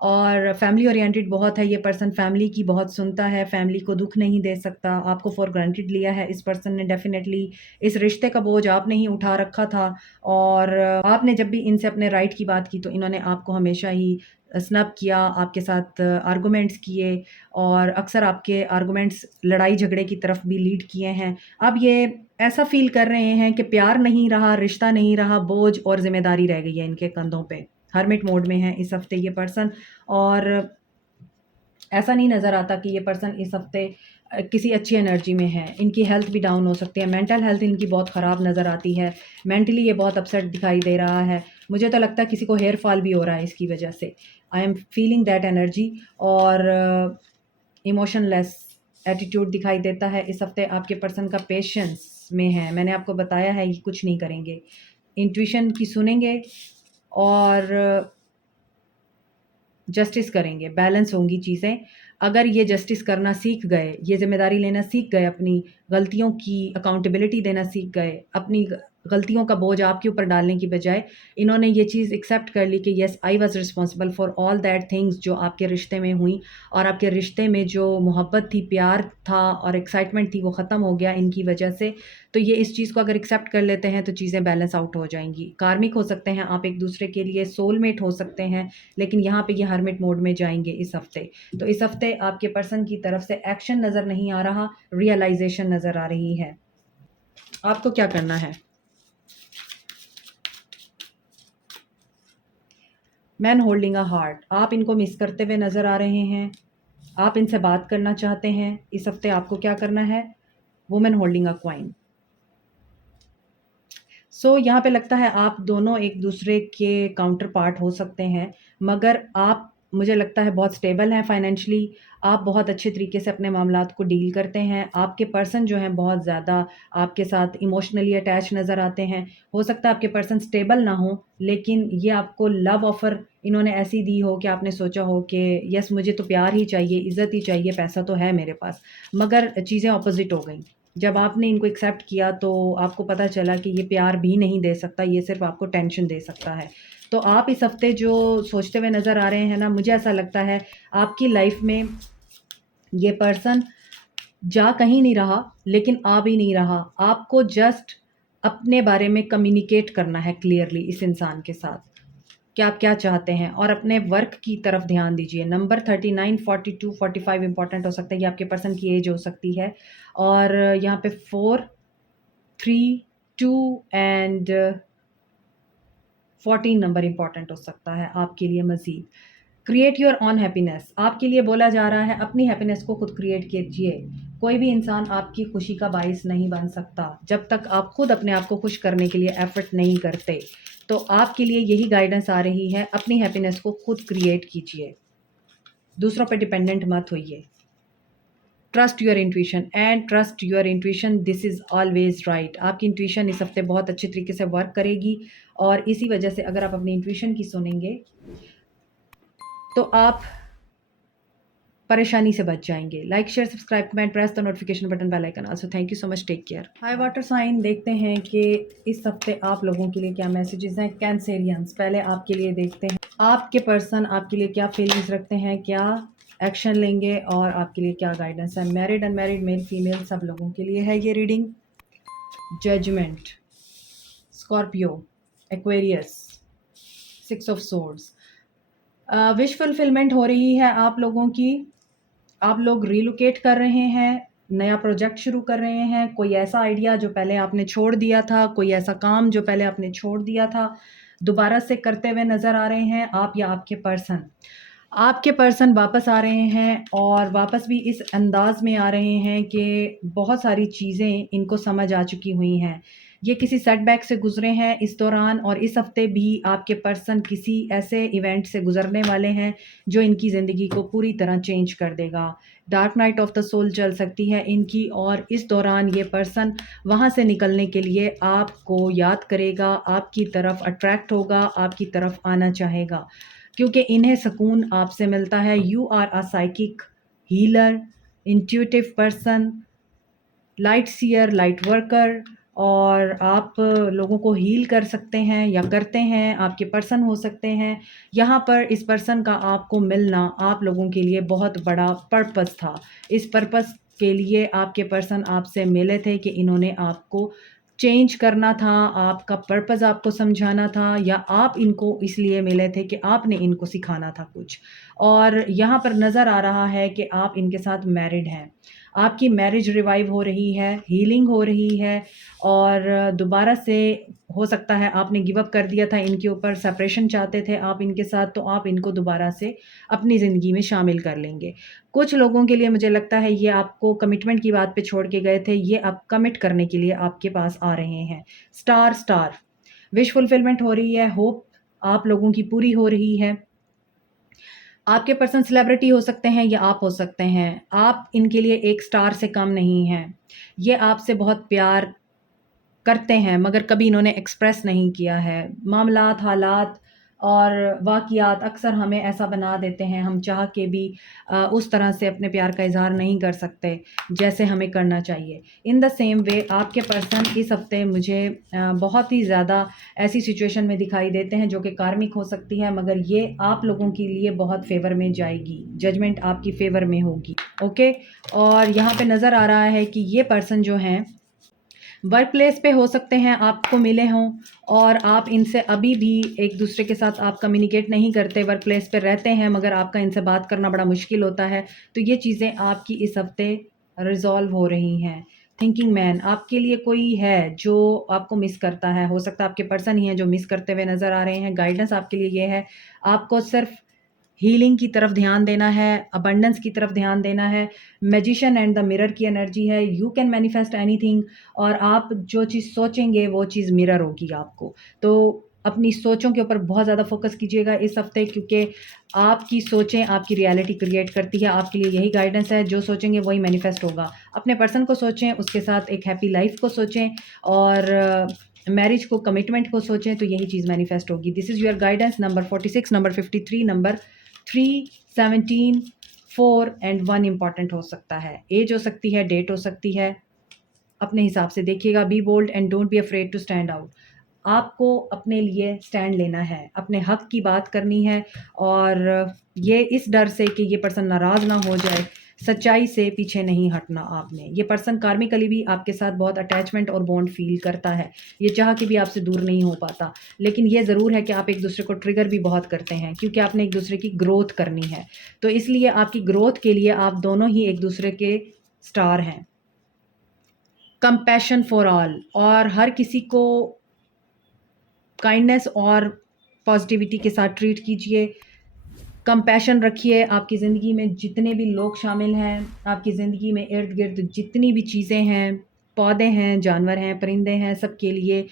और फैमिली ओरिएंटेड बहुत है ये पर्सन, फैमिली की बहुत सुनता है, फैमिली को दुःख नहीं दे सकता, आपको फॉर ग्रांटेड लिया है इस पर्सन ने डेफ़िनेटली। इस रिश्ते का बोझ आपने ही उठा रखा था और आपने जब भी इनसे अपने राइट की बात की तो इन्होंने आपको हमेशा ही स्नब किया, आपके साथ आर्गुमेंट्स किए और अक्सर आपके आर्गुमेंट्स लड़ाई झगड़े की तरफ भी लीड किए हैं। अब ये ऐसा फ़ील कर रहे हैं कि प्यार नहीं रहा, रिश्ता नहीं रहा, बोझ और ज़िम्मेदारी रह गई है इनके कंधों पे। हर्मिट मोड में है इस हफ़्ते ये पर्सन और ऐसा नहीं नज़र आता कि ये पर्सन इस हफ़्ते किसी अच्छी एनर्जी में है। इनकी हेल्थ भी डाउन हो सकती है, मेंटल हेल्थ इनकी बहुत ख़राब नज़र आती है, मेंटली ये बहुत अपसेट दिखाई दे रहा है। मुझे तो लगता है किसी को हेयर फॉल भी हो रहा है इसकी वजह से। I am feeling that energy और इमोशनलेस एटीट्यूड दिखाई देता है इस हफ़्ते। आपके पर्सन का पेशेंस में है, मैंने आपको बताया है ये कुछ नहीं करेंगे, इंट्यूशन की सुनेंगे और जस्टिस करेंगे, बैलेंस होंगी चीज़ें। अगर ये जस्टिस करना सीख गए, ये ज़िम्मेदारी लेना सीख गए, अपनी गलतियों की अकाउंटेबिलिटी देना सीख गए, अपनी गलतियों का बोझ आपके ऊपर डालने की बजाय इन्होंने ये चीज़ एक्सेप्ट कर ली कि yes I was responsible for all that things जो आपके रिश्ते में हुई, और आपके रिश्ते में जो मोहब्बत थी, प्यार था और एक्साइटमेंट थी, वो ख़त्म हो गया इनकी वजह से। तो ये इस चीज़ को अगर एक्सेप्ट कर लेते हैं तो चीज़ें बैलेंस आउट हो जाएंगी। कार्मिक हो सकते हैं आप एक दूसरे के लिए, सोलमेट हो सकते हैं, लेकिन यहाँ पे ये हर्मिट मोड में जाएंगे इस हफ्ते। तो इस हफ्ते आपके पर्सन की तरफ से एक्शन नज़र नहीं आ रहा, रियलाइजेशन नज़र आ रही है। आपको क्या करना है? मैन होल्डिंग अ हार्ट, आप इनको मिस करते हुए नज़र आ रहे हैं, आप इनसे बात करना चाहते हैं। इस हफ्ते आपको क्या करना है? Women holding a coin. यहाँ पे लगता है आप दोनों एक दूसरे के काउंटर पार्ट हो सकते हैं, मगर आप, मुझे लगता है, बहुत स्टेबल हैं फाइनेंशियली। आप बहुत अच्छे तरीके से अपने मामलात को डील करते हैं। आपके पर्सन जो हैं बहुत ज़्यादा आपके साथ इमोशनली अटैच नज़र आते हैं। हो सकता है आपके पर्सन स्टेबल ना हो, लेकिन ये आपको लव ऑफ़र इन्होंने ऐसी दी हो कि आपने सोचा हो कि यस मुझे तो प्यार ही चाहिए, इज़्ज़त ही चाहिए, पैसा तो है मेरे पास, मगर चीज़ें ऑपोज़िट हो गई। जब आपने इनको एक्सेप्ट किया तो आपको पता चला कि ये प्यार भी नहीं दे सकता, ये सिर्फ़ आपको टेंशन दे सकता है। तो आप इस हफ़्ते जो सोचते हुए नज़र आ रहे हैं ना, मुझे ऐसा लगता है आपकी लाइफ़ में ये पर्सन जा कहीं नहीं रहा, लेकिन आ भी नहीं रहा। आपको जस्ट अपने बारे में कम्युनिकेट करना है क्लियरली इस इंसान के साथ कि आप क्या चाहते हैं, और अपने वर्क की तरफ ध्यान दीजिए। नंबर 39, 42, 45 इंपॉर्टेंट हो सकता है, ये आपके पर्सन की एज हो सकती है। और यहाँ पे 4, 3, 2 एंड 14 नंबर इंपॉर्टेंट हो सकता है आपके लिए मज़ीद। क्रिएट योर ऑन हैप्पीनेस, आपके लिए बोला जा रहा है अपनी हैप्पीनेस को खुद क्रिएट कीजिए। कोई भी इंसान आपकी खुशी का बाइस नहीं बन सकता जब तक आप खुद अपने आप को खुश करने के लिए एफर्ट नहीं करते। तो आपके लिए यही गाइडेंस आ रही है, अपनी हैप्पीनेस को खुद क्रिएट कीजिए, दूसरों पर डिपेंडेंट मत होइए। Trust your intuition and trust your intuition, this is always right. आपकी इंट्यूशन इस हफ्ते बहुत अच्छे तरीके से वर्क करेगी, और इसी वजह से अगर आप अपनी इंट्यूशन की सुनेंगे तो आप परेशानी से बच जाएंगे। Like, share, subscribe, comment, press the notification button, bell icon. Also thank you so much, take care. Hi water sign, देखते हैं कि इस हफ्ते आप लोगों के लिए क्या मैसेजेस हैं। कैंसेरियंस, पहले आपके लिए देखते हैं आपके पर्सन आपके लिए क्या फीलिंग्स रखते हैं, क्या एक्शन लेंगे, और आपके लिए क्या गाइडेंस है। मैरिड, अनमैरिड, मेल, फीमेल, सब लोगों के लिए है ये reading. Judgement, Scorpio, Aquarius, 6 of swords. Wish fulfilment हो रही है आप लोगों की। आप लोग रिलोकेट कर रहे हैं, नया प्रोजेक्ट शुरू कर रहे हैं, कोई ऐसा आइडिया जो पहले आपने छोड़ दिया था, कोई ऐसा काम जो पहले आपने छोड़ दिया था, दोबारा से करते हुए नज़र आ रहे हैं आप या आपके पर्सन। आपके पर्सन वापस आ रहे हैं, और वापस भी इस अंदाज़ में आ रहे हैं कि बहुत सारी चीज़ें इनको समझ आ चुकी हुई हैं। ये किसी सेटबैक से गुज़रे हैं इस दौरान, और इस हफ़्ते भी आपके पर्सन किसी ऐसे इवेंट से गुज़रने वाले हैं जो इनकी ज़िंदगी को पूरी तरह चेंज कर देगा। Dark night of the soul चल सकती है इनकी, और इस दौरान ये पर्सन वहाँ से निकलने के लिए आपको याद करेगा, आपकी तरफ अट्रैक्ट होगा, आपकी तरफ आना चाहेगा, क्योंकि इन्हें सुकून आपसे मिलता है। You are a psychic healer, intuitive person, light seer, light worker, और आप लोगों को हील कर सकते हैं या करते हैं, आपके पर्सन हो सकते हैं। यहाँ पर इस पर्सन का आपको मिलना आप लोगों के लिए बहुत बड़ा पर्पस था। इस पर्पस के लिए आपके पर्सन आपसे मिले थे कि इन्होंने आपको चेंज करना था, आपका पर्पस आपको समझाना था, या आप इनको इसलिए मिले थे कि आपने इनको सिखाना था कुछ। और यहाँ पर नज़र आ रहा है कि आप इनके साथ मैरिड हैं, आपकी मैरिज रिवाइव हो रही है, हीलिंग हो रही है, और दोबारा से हो सकता है आपने गिव अप कर दिया था इनके ऊपर, सेपरेशन चाहते थे आप इनके साथ, तो आप इनको दोबारा से अपनी ज़िंदगी में शामिल कर लेंगे। कुछ लोगों के लिए मुझे लगता है ये आपको कमिटमेंट की बात पे छोड़ के गए थे, ये अब कमिट करने के लिए आपके पास आ रहे हैं। स्टार स्टार, विश फुलफिलमेंट हो रही है, होप आप लोगों की पूरी हो रही है। आपके पर्सन सेलिब्रिटी हो सकते हैं या आप हो सकते हैं, आप इनके लिए एक स्टार से कम नहीं हैं। ये आपसे बहुत प्यार करते हैं, मगर कभी इन्होंने एक्सप्रेस नहीं किया है। मामलात, हालात, और वाक़ियात अक्सर हमें ऐसा बना देते हैं, हम चाह के भी उस तरह से अपने प्यार का इज़हार नहीं कर सकते जैसे हमें करना चाहिए। इन द सेम वे आपके पर्सन इस हफ़्ते मुझे बहुत ही ज़्यादा ऐसी सिचुएशन में दिखाई देते हैं जो कि कार्मिक हो सकती है, मगर ये आप लोगों के लिए बहुत फ़ेवर में जाएगी, जजमेंट आपकी फ़ेवर में होगी, ओके। और यहाँ पे नज़र आ रहा है कि ये पर्सन जो हैं वर्क प्लेस पे हो सकते हैं आपको मिले हों और आप इनसे अभी भी एक दूसरे के साथ आप कम्युनिकेट नहीं करते, वर्क प्लेस पे रहते हैं मगर आपका इनसे बात करना बड़ा मुश्किल होता है। तो ये चीज़ें आपकी इस हफ़्ते रिज़ॉल्व हो रही हैं। थिंकिंग मैन आपके लिए कोई है जो आपको मिस करता है, हो सकता है आपके पर्सन ही हैं जो मिस करते हुए नज़र आ रहे हैं। गाइडेंस आपके लिए ये है, आपको सिर्फ़ हीलिंग की तरफ ध्यान देना है, अबंडेंस की तरफ ध्यान देना है। मैजिशियन एंड द मिरर की एनर्जी है, यू कैन मैनिफेस्ट एनीथिंग और आप जो चीज़ सोचेंगे वो चीज़ मिरर होगी आपको। तो अपनी सोचों के ऊपर बहुत ज़्यादा फोकस कीजिएगा इस हफ्ते, क्योंकि आपकी सोचें आपकी रियलिटी क्रिएट करती है। आपके लिए यही गाइडेंस है, जो सोचेंगे वही मैनिफेस्ट होगा। अपने पर्सन को सोचें, उसके साथ एक हैप्पी लाइफ को सोचें और मैरिज को, कमिटमेंट को सोचें, तो यही चीज़ मैनिफेस्ट होगी। This is your guidance number 46, number 53, number 3, 17, 4 and 1 important हो सकता है। एज हो सकती है, डेट हो सकती है, अपने हिसाब से देखिएगा। Be bold and don't be afraid to stand out. आपको अपने लिए स्टैंड लेना है, अपने हक की बात करनी है और ये इस डर से कि ये पर्सन नाराज़ ना हो जाए, सच्चाई से पीछे नहीं हटना आपने। ये पर्सन कार्मिकली भी आपके साथ बहुत अटैचमेंट और बॉन्ड फ़ील करता है, ये चाह के भी आपसे दूर नहीं हो पाता। लेकिन ये ज़रूर है कि आप एक दूसरे को ट्रिगर भी बहुत करते हैं, क्योंकि आपने एक दूसरे की ग्रोथ करनी है। तो इसलिए आपकी ग्रोथ के लिए आप दोनों ही एक दूसरे के स्टार हैं। कंपैशन फॉर ऑल, और हर किसी को काइंडनेस और पॉजिटिविटी के साथ ट्रीट कीजिए। कंपैशन रखिए। आपकी ज़िंदगी में जितने भी लोग शामिल हैं, आपकी ज़िंदगी में इर्द-गिर्द जितनी भी चीज़ें हैं, पौधे हैं, जानवर हैं, परिंदे हैं, सबके लिए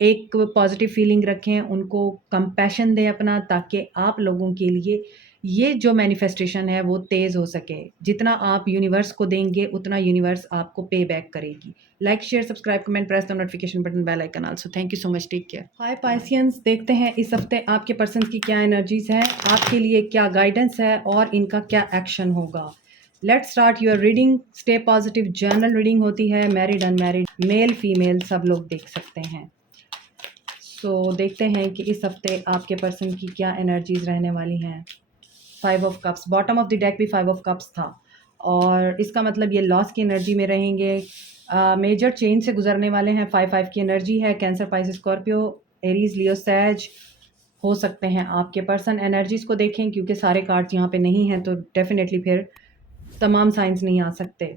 एक पॉजिटिव फीलिंग रखें, उनको कंपैशन दें अपना, ताकि आप लोगों के लिए ये जो मैनिफेस्टेशन है वो तेज़ हो सके। जितना आप यूनिवर्स को देंगे उतना यूनिवर्स आपको पे बैक करेगी। Like, share, subscribe, comment, press the notification button, bell icon also. Thank you so much, take care. Hi Pisceans, देखते हैं इस हफ्ते आपके पर्सन की क्या एनर्जीज हैं, आपके लिए क्या गाइडेंस है और इनका क्या एक्शन होगा। Let's start your reading. Stay positive general reading होती है, मैरिड अनमैरिड, मेल फीमेल सब लोग देख सकते हैं। देखते हैं कि इस हफ्ते आपके पर्सन की क्या एनर्जीज रहने वाली हैं। 5 of cups, bottom of the deck भी 5 ऑफ कप्स था और इसका मतलब ये लॉस की एनर्जी में रहेंगे। मेजर चेंज से गुजरने वाले हैं। 5 की एनर्जी है। Cancer, Pisces, Scorpio, Aries, Leo, Sag हो सकते हैं आपके पर्सन। एनर्जीज़ को देखें, क्योंकि सारे कार्ड्स यहाँ पे नहीं हैं तो डेफिनेटली फिर तमाम साइंस नहीं आ सकते।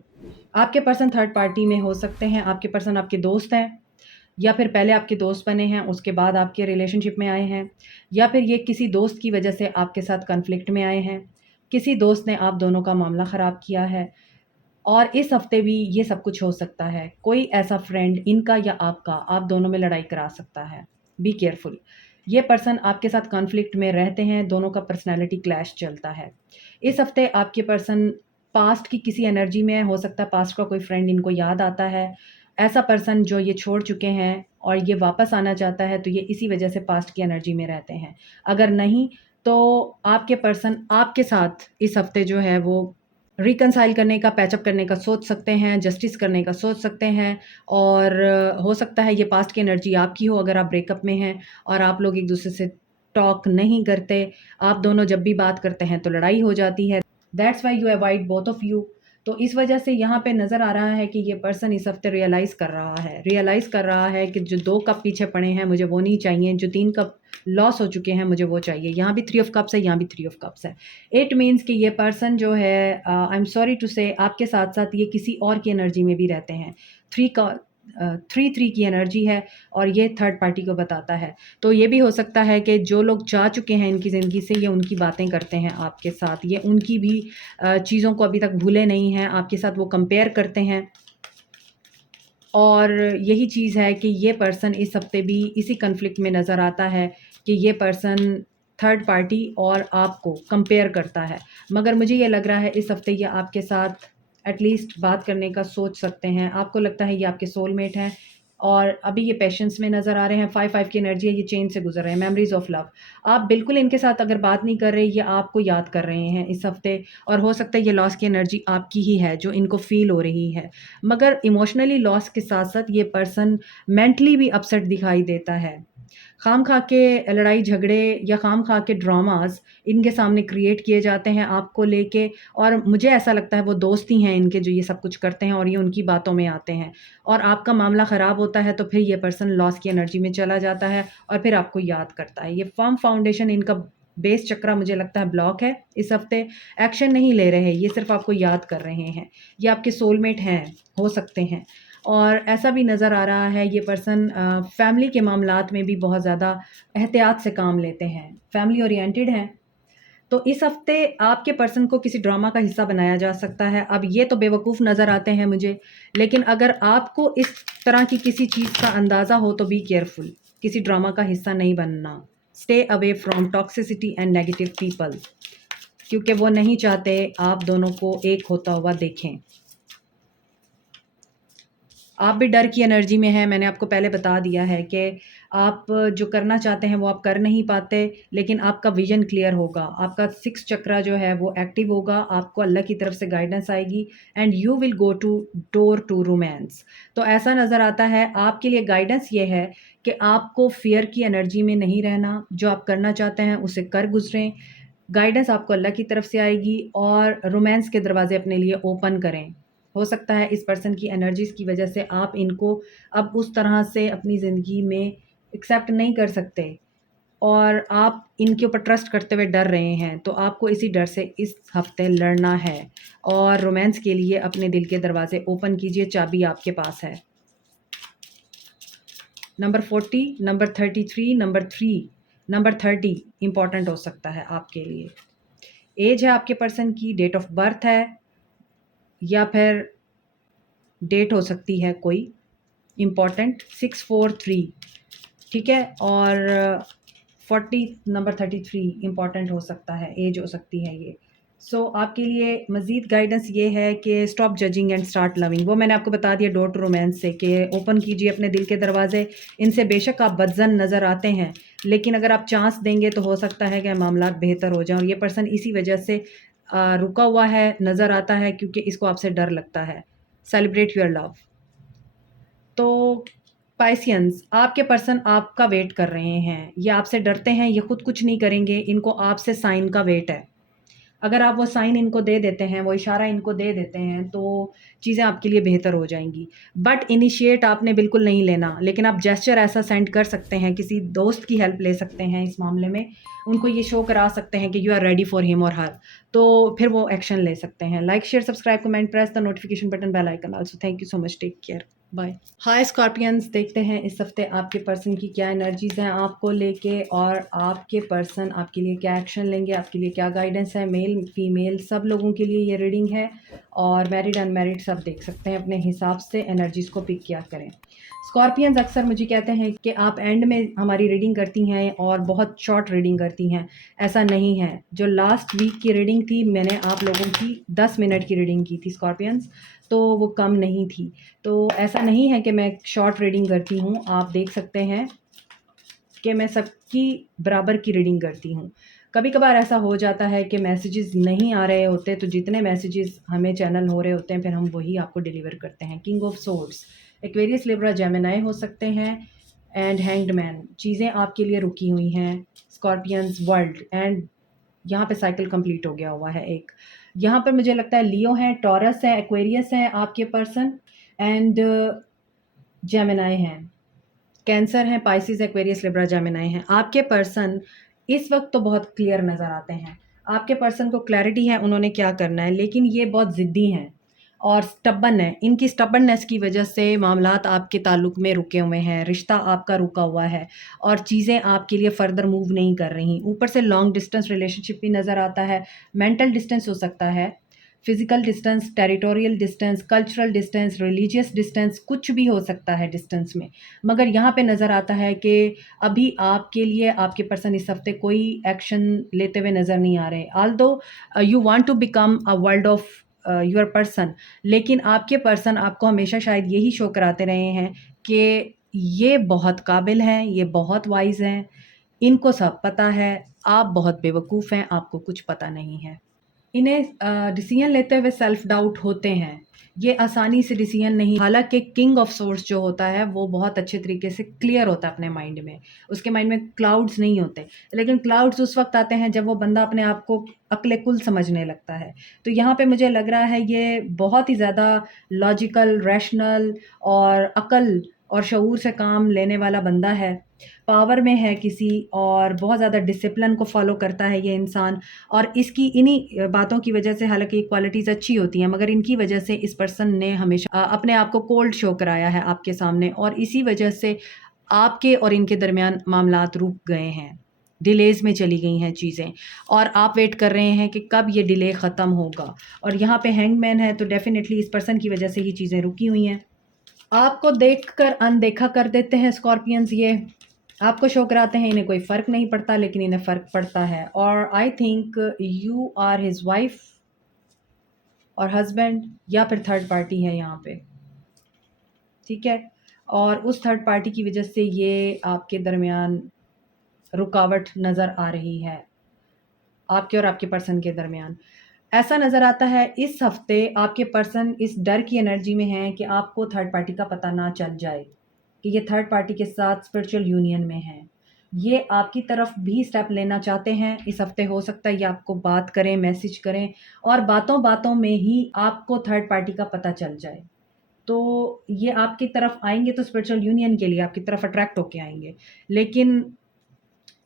आपके पर्सन थर्ड पार्टी में हो सकते हैं। आपके पर्सन आपके दोस्त हैं, या फिर पहले आपके दोस्त बने हैं, उसके बाद आपके रिलेशनशिप में आए हैं, या फिर ये किसी दोस्त की वजह से आपके साथ कॉन्फ्लिक्ट में आए हैं। किसी दोस्त ने आप दोनों का मामला ख़राब किया है और इस हफ्ते भी ये सब कुछ हो सकता है। कोई ऐसा फ्रेंड, इनका या आपका, आप दोनों में लड़ाई करा सकता है। Be careful. ये पर्सन आपके साथ कॉन्फ्लिक्ट में रहते हैं, दोनों का पर्सनैलिटी क्लैश चलता है। इस हफ्ते आपके पर्सन पास्ट की किसी एनर्जी में हो सकता है, पास्ट का कोई फ्रेंड इनको याद आता है। ऐसा पर्सन जो ये छोड़ चुके हैं और ये वापस आना चाहता है, तो ये इसी वजह से पास्ट की एनर्जी में रहते हैं। अगर नहीं तो आपके पर्सन आपके साथ इस हफ्ते जो है वो रिकंसाइल करने का, पैचअप करने का सोच सकते हैं, जस्टिस करने का सोच सकते हैं। और हो सकता है ये पास्ट की एनर्जी आपकी हो अगर आप ब्रेकअप में हैं और आप लोग एक दूसरे से टॉक नहीं करते। आप दोनों जब भी बात करते हैं तो लड़ाई हो जाती है। That's why you avoid both of you. तो इस वजह से यहाँ पे नज़र आ रहा है कि ये पर्सन इस हफ्ते रियलाइज़ कर रहा है कि जो 2 कप पीछे पड़े हैं मुझे वो नहीं चाहिए, जो 3 कप लॉस हो चुके हैं मुझे वो चाहिए। यहाँ भी 3 ऑफ कप्स है, यहाँ भी 3 ऑफ कप्स है। इट मीन्स कि ये पर्सन जो है, आई एम सॉरी टू से, आपके साथ साथ ये किसी और की एनर्जी में भी रहते हैं। 3 की एनर्जी है और ये थर्ड पार्टी को बताता है। तो ये भी हो सकता है कि जो लोग जा चुके हैं इनकी ज़िंदगी से, ये उनकी बातें करते हैं आपके साथ, ये उनकी भी चीज़ों को अभी तक भूले नहीं हैं, आपके साथ वो कंपेयर करते हैं। और यही चीज़ है कि ये पर्सन इस हफ्ते भी इसी कॉन्फ्लिक्ट में नज़र आता है कि ये पर्सन थर्ड पार्टी और आपको कंपेयर करता है। मगर मुझे ये लग रहा है इस हफ्ते ये आपके साथ एटलीस्ट बात करने का सोच सकते हैं। आपको लगता है ये आपके सोलमेट हैं, और अभी ये पेशेंस में नज़र आ रहे हैं। 5-5 की एनर्जी है, ये चेंज से गुजर रहे हैं, मेमोरीज ऑफ लव। आप बिल्कुल इनके साथ अगर बात नहीं कर रहे, ये आपको याद कर रहे हैं इस हफ्ते, और हो सकता है ये लॉस की एनर्जी आपकी ही है जो इनको फील हो रही है। मगर इमोशनली लॉस के साथ साथ ये पर्सन मेंटली भी अपसेट दिखाई देता है। खाम खा के लड़ाई झगड़े या खाम खा के ड्रामास इनके सामने क्रिएट किए जाते हैं आपको लेके, और मुझे ऐसा लगता है वो दोस्त ही हैं इनके जो ये सब कुछ करते हैं और ये उनकी बातों में आते हैं, और आपका मामला ख़राब होता है तो फिर ये पर्सन लॉस की एनर्जी में चला जाता है और फिर आपको याद करता है। ये फर्म फाउंडेशन इनका बेस चक्रा मुझे लगता है ब्लॉक है इस हफ्ते। एक्शन नहीं ले रहे, ये सिर्फ आपको याद कर रहे हैं। ये आपके सोलमेट हैं, हो सकते हैं। और ऐसा भी नज़र आ रहा है ये पर्सन फैमिली के मामलात में भी बहुत ज़्यादा एहतियात से काम लेते हैं, फैमिली ओरिएंटेड हैं। तो इस हफ्ते आपके पर्सन को किसी ड्रामा का हिस्सा बनाया जा सकता है। अब ये तो बेवकूफ़ नज़र आते हैं मुझे, लेकिन अगर आपको इस तरह की किसी चीज़ का अंदाज़ा हो तो बी केयरफुल, किसी ड्रामा का हिस्सा नहीं बनना। Stay away from toxicity and negative people, क्योंकि वो नहीं चाहते आप दोनों को एक होता हुआ देखें। आप भी डर की एनर्जी में हैं, मैंने आपको पहले बता दिया है कि आप जो करना चाहते हैं वो आप कर नहीं पाते, लेकिन आपका विज़न क्लियर होगा, आपका 6 चक्रा जो है वो एक्टिव होगा, आपको अल्लाह की तरफ से गाइडेंस आएगी and you will go to door to romance. तो ऐसा नज़र आता है आपके लिए गाइडेंस ये है कि आपको फ़ियर की एनर्जी में नहीं रहना, जो आप करना चाहते हैं उसे कर गुज़रें। गाइडेंस आपको अल्लाह की तरफ से आएगी और रोमांस के दरवाज़े अपने लिए ओपन करें। हो सकता है इस पर्सन की एनर्जीज़ की वजह से आप इनको अब उस तरह से अपनी ज़िंदगी में एक्सेप्ट नहीं कर सकते और आप इनके ऊपर ट्रस्ट करते हुए डर रहे हैं, तो आपको इसी डर से इस हफ्ते लड़ना है और रोमांस के लिए अपने दिल के दरवाज़े ओपन कीजिए, चाबी आपके पास है। Number 40, number 33, number 3, number 30 important हो सकता है आपके लिए। एज है आपके पर्सन की, डेट ऑफ बर्थ है या फिर डेट हो सकती है कोई इम्पॉर्टेंट 643, ठीक है, और 40 नंबर 33 इम्पॉर्टेंट हो सकता है, एज हो सकती है ये। सो आपके लिए मज़ीद गाइडेंस ये है कि stop judging and start loving. वो मैंने आपको बता दिया डोर टू रोमांस से कि ओपन कीजिए अपने दिल के दरवाजे। इनसे बेशक आप बदजन नज़र आते हैं, लेकिन अगर आप चांस देंगे तो हो सकता है कि मामला बेहतर हो जाएं, और ये पर्सन इसी वजह से रुका हुआ है नज़र आता है क्योंकि इसको आपसे डर लगता है। Celebrate your love. तो पाइसियंस, आपके पर्सन आपका वेट कर रहे हैं, ये आपसे डरते हैं, ये खुद कुछ नहीं करेंगे, इनको आपसे साइन का वेट है। अगर आप वो साइन इनको दे देते हैं, वो इशारा इनको दे देते हैं, तो चीज़ें आपके लिए बेहतर हो जाएंगी। बट इनिशिएट आपने बिल्कुल नहीं लेना, लेकिन आप जेस्चर ऐसा सेंड कर सकते हैं, किसी दोस्त की हेल्प ले सकते हैं इस मामले में, उनको ये शो करा सकते हैं कि you are ready for him और हर, तो फिर वो एक्शन ले सकते हैं। Like, share, subscribe, comment, press the notification button, bell icon also. Thank you so much, take care, bye. Hi scorpions, देखते हैं इस हफ्ते आपके पर्सन की क्या एनर्जीज़ हैं आपको लेके, और आपके पर्सन आपके लिए क्या एक्शन लेंगे, आपके लिए क्या गाइडेंस है। मेल फीमेल सब लोगों के लिए ये रीडिंग है, और मैरिड अनमैरिड सब देख सकते हैं अपने हिसाब से, एनर्जीज़ को पिक किया करें। स्कॉर्पियंस अक्सर मुझे कहते हैं कि आप एंड में हमारी रीडिंग करती हैं और बहुत शॉर्ट रीडिंग करती हैं। ऐसा नहीं है, जो लास्ट वीक की रीडिंग थी मैंने आप लोगों की 10 मिनट की रीडिंग की थी स्कॉर्पियंस, तो वो कम नहीं थी। तो ऐसा नहीं है कि मैं शॉर्ट रीडिंग करती हूँ, आप देख सकते हैं कि मैं सबकी बराबर की रीडिंग करती हूँ। कभी कभार ऐसा हो जाता है कि मैसेजेस नहीं आ रहे होते, तो जितने मैसेजेस हमें चैनल हो रहे होते हैं फिर हम वही आपको डिलीवर करते हैं। King of swords, Aquarius, Libra, Gemini हो सकते हैं, एंड हैंग्ड मैन, चीज़ें आपके लिए रुकी हुई हैं। स्कॉर्पियंस, वर्ल्ड, एंड यहाँ पे साइकिल कंप्लीट हो गया हुआ है एक। यहाँ पर मुझे लगता है लियो है, टॉरस है, एक्वेरियस है आपके पर्सन, एंड जेमिनी हैं, कैंसर हैं, पाइसिस, एक्वेरियस, लिब्रा, जेमिनी हैं। आपके पर्सन इस वक्त तो बहुत क्लियर नज़र आते हैं, आपके पर्सन को क्लैरिटी है उन्होंने क्या करना है, लेकिन ये बहुत ज़िद्दी हैं और स्टबन है। इनकी स्टबननेस की वजह से मामलात आपके ताल्लुक़ में रुके हुए हैं, रिश्ता आपका रुका हुआ है और चीज़ें आपके लिए फ़र्दर मूव नहीं कर रही। ऊपर से लॉन्ग डिस्टेंस रिलेशनशिप भी नज़र आता है, मेंटल डिस्टेंस हो सकता है, physical distance, territorial distance, cultural distance, religious distance, कुछ भी हो सकता है डिस्टेंस में। मगर यहाँ पे नज़र आता है कि अभी आपके लिए आपके पर्सन इस हफ्ते कोई एक्शन लेते हुए नज़र नहीं आ रहे। Although you want to become a world of your person, लेकिन आपके पर्सन आपको हमेशा शायद यही शो कराते रहे हैं कि ये बहुत काबिल हैं, ये बहुत वाइज़ हैं, इनको सब पता है, आप बहुत बेवकूफ़ हैं, आपको कुछ पता नहीं है। इन्हें डिसीजन लेते हुए सेल्फ डाउट होते हैं। ये आसानी से डिसीजन नहीं, हालाँकि किंग ऑफ सोर्स जो होता है वो बहुत अच्छे तरीके से क्लियर होता है अपने माइंड में। उसके माइंड में क्लाउड्स नहीं होते। लेकिन क्लाउड्स उस वक़्त आते हैं जब वो बंदा अपने आप को अक्ल कुल समझने लगता है। तो यहाँ पे मुझे लग रहा है ये बहुत ही ज़्यादा लॉजिकल, रैशनल और अक़ल और शऊर से काम लेने वाला बंदा है। पावर में है किसी और बहुत ज़्यादा डिसिप्लिन को फ़ॉलो करता है ये इंसान। और इसकी इन्हीं बातों की वजह से, हालाँकि क्वालिटीज़ अच्छी होती हैं, मगर इनकी वजह से इस पर्सन ने हमेशा अपने आप को कोल्ड शो कराया है आपके सामने, और इसी वजह से आपके और इनके दरमियान मामलात रुक गए हैं। डिलेज़ में चली गई हैं चीज़ें, और आप वेट कर रहे हैं कि कब ये डिले ख़त्म होगा। और यहाँ पे हैंगमैन है, तो डेफ़िनेटली इस पर्सन की वजह से ही चीज़ें रुकी हुई हैं। आपको देखकर अनदेखा कर देते हैं स्कॉर्पियंस ये। आपको शो कराते हैं, इन्हें कोई फ़र्क नहीं पड़ता, लेकिन इन्हें फ़र्क पड़ता है। और I think you are his wife और हस्बैंड, या फिर थर्ड पार्टी है यहाँ पे, ठीक है? और उस थर्ड पार्टी की वजह से ये आपके दरमियान रुकावट नज़र आ रही है, आपके और आपके पर्सन के दरमियान। ऐसा नज़र आता है इस हफ़्ते आपके पर्सन इस डर की एनर्जी में हैं कि आपको थर्ड पार्टी का पता ना चल जाए कि ये थर्ड पार्टी के साथ स्पिरिचुअल यूनियन में हैं। ये आपकी तरफ भी स्टेप लेना चाहते हैं। इस हफ़्ते हो सकता है ये आपको बात करें, मैसेज करें, और बातों-बातों में ही आपको थर्ड पार्टी का पता चल जाए। तो ये आपकी तरफ आएँगे तो स्पिरिचुअल यूनियन के लिए आपकी तरफ अट्रैक्ट होके आएँगे। लेकिन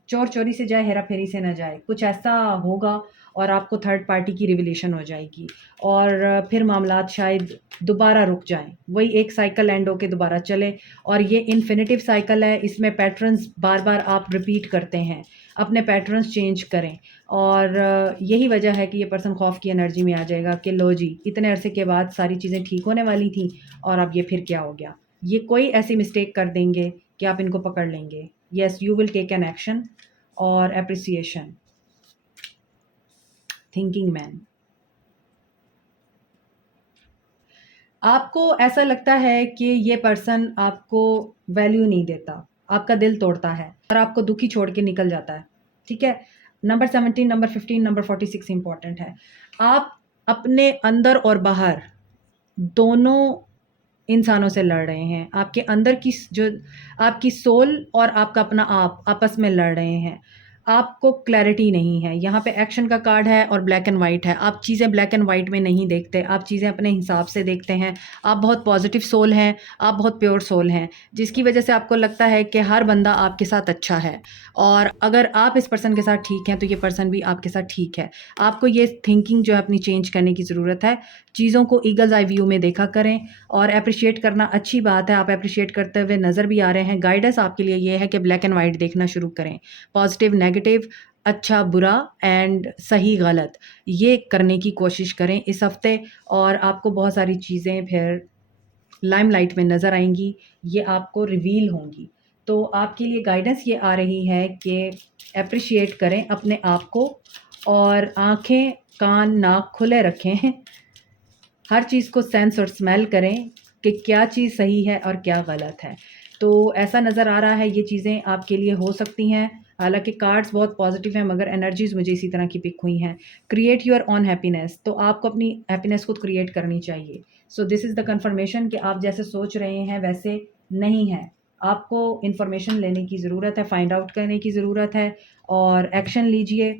चोर चोरी से जाए, हेरा-फेरी से ना जाए। कुछ ऐसा होगा और आपको थर्ड पार्टी की रिवलेशन हो जाएगी, और फिर मामलात शायद दोबारा रुक जाएँ। वही एक साइकिल एंड होके दोबारा चले, और ये इन्फिनिटिव साइकिल है, इसमें पैटर्न्स बार-बार आप रिपीट करते हैं। अपने पैटर्न्स चेंज करें, और यही वजह है कि ये पर्सन खौफ की एनर्जी में आ जाएगा कि लो जी, इतने अरसे के बाद सारी चीज़ें ठीक होने वाली थी और अब ये फिर क्या हो गया? ये कोई ऐसी मिस्टेक कर देंगे कि आप इनको पकड़ लेंगे। Yes, you will take an action और एप्रिसिएशन। Thinking man. आपको ऐसा लगता है कि ये पर्सन आपको वैल्यू नहीं देता, आपका दिल तोड़ता है और आपको दुखी छोड़ के निकल जाता है, ठीक है? नंबर 17, नंबर 15, नंबर 46 इम्पोर्टेंट है। आप अपने अंदर और बाहर दोनों इंसानों से लड़ रहे हैं। आपके अंदर की जो आपकी सोल और आपका अपना आप आपस में लड़ रहे हैं। आपको क्लैरिटी नहीं है। यहाँ पे एक्शन का कार्ड है और ब्लैक एंड वाइट है। आप चीज़ें ब्लैक एंड वाइट में नहीं देखते, आप चीज़ें अपने हिसाब से देखते हैं। आप बहुत पॉज़िटिव सोल हैं, आप बहुत प्योर सोल हैं, जिसकी वज़ह से आपको लगता है कि हर बंदा आपके साथ अच्छा है, और अगर आप इस पर्सन के साथ ठीक हैं, तो ये पर्सन भी आपके साथ ठीक है। आपको ये थिंकिंग जो है अपनी चेंज करने की ज़रूरत है। चीज़ों को ईगल्स आई व्यू में देखा करें, और एप्रिशिएट करना अच्छी बात है। आप एप्रिशिएट करते हुए नज़र भी आ रहे हैं। गाइडेंस आपके लिए ये है कि ब्लैक एंड वाइट देखना शुरू करें। पॉजिटिव, नेगेटिव, अच्छा, बुरा एंड सही, गलत, ये करने की कोशिश करें इस हफ़्ते, और आपको बहुत सारी चीज़ें फिर लाइमलाइट में नज़र आएँगी, ये आपको रिवील होंगी। तो आपके लिए गाइडेंस ये आ रही है कि एप्रिशिएट करें अपने आप को, और आँखें, कान, नाक खुले रखें। हर चीज़ को सेंस और स्मेल करें कि क्या चीज़ सही है और क्या गलत है। तो ऐसा नज़र आ रहा है ये चीज़ें आपके लिए हो सकती हैं। हालाँकि कार्ड्स बहुत पॉज़िटिव हैं, मगर एनर्जीज़ मुझे इसी तरह की पिक हुई हैं। क्रिएट योर ओन हैप्पीनेस, तो आपको अपनी हैप्पीनेस खुद क्रिएट करनी चाहिए। सो दिस इज़ द कन्फर्मेशन कि आप जैसे सोच रहे हैं वैसे नहीं है। आपको इन्फॉर्मेशन लेने की ज़रूरत है, फाइंड आउट करने की ज़रूरत है, और एक्शन लीजिए।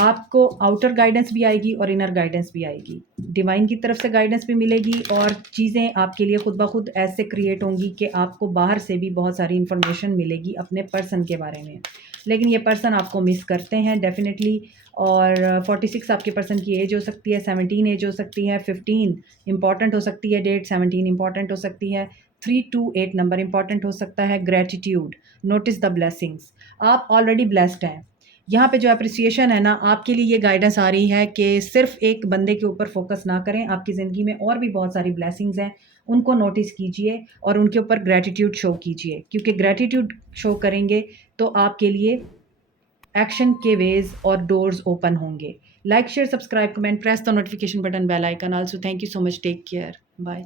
आपको आउटर गाइडेंस भी आएगी और इनर गाइडेंस भी आएगी। डिवाइन की तरफ से गाइडेंस भी मिलेगी, और चीज़ें आपके लिए खुद ब खुद ऐसे क्रिएट होंगी कि आपको बाहर से भी बहुत सारी इन्फॉर्मेशन मिलेगी अपने पर्सन के बारे में। लेकिन ये पर्सन आपको मिस करते हैं डेफ़िनेटली, और 46 आपके पर्सन की एज हो सकती है, 17 एज हो सकती है, 15 इम्पॉर्टेंट हो सकती है डेट, 17 इम्पॉर्टेंट हो सकती है, 328 नंबर इम्पॉर्टेंट हो सकता है, ग्रैटिट्यूड, नोटिस द ब्लेसिंग्स। आप ऑलरेडी ब्लेस्ड हैं। यहाँ पे जो एप्रिसिएशन है ना, आपके लिए ये गाइडेंस आ रही है कि सिर्फ़ एक बंदे के ऊपर फ़ोकस ना करें, आपकी ज़िंदगी में और भी बहुत सारी ब्लेसिंग्स हैं, उनको नोटिस कीजिए और उनके ऊपर ग्रैटिट्यूड शो कीजिए, क्योंकि ग्रैटिट्यूड शो करेंगे तो आपके लिए एक्शन के वेज़ और डोर्स ओपन होंगे। Like, share, subscribe, comment, press the notification button, bell icon. Also thank you so much, take care, bye.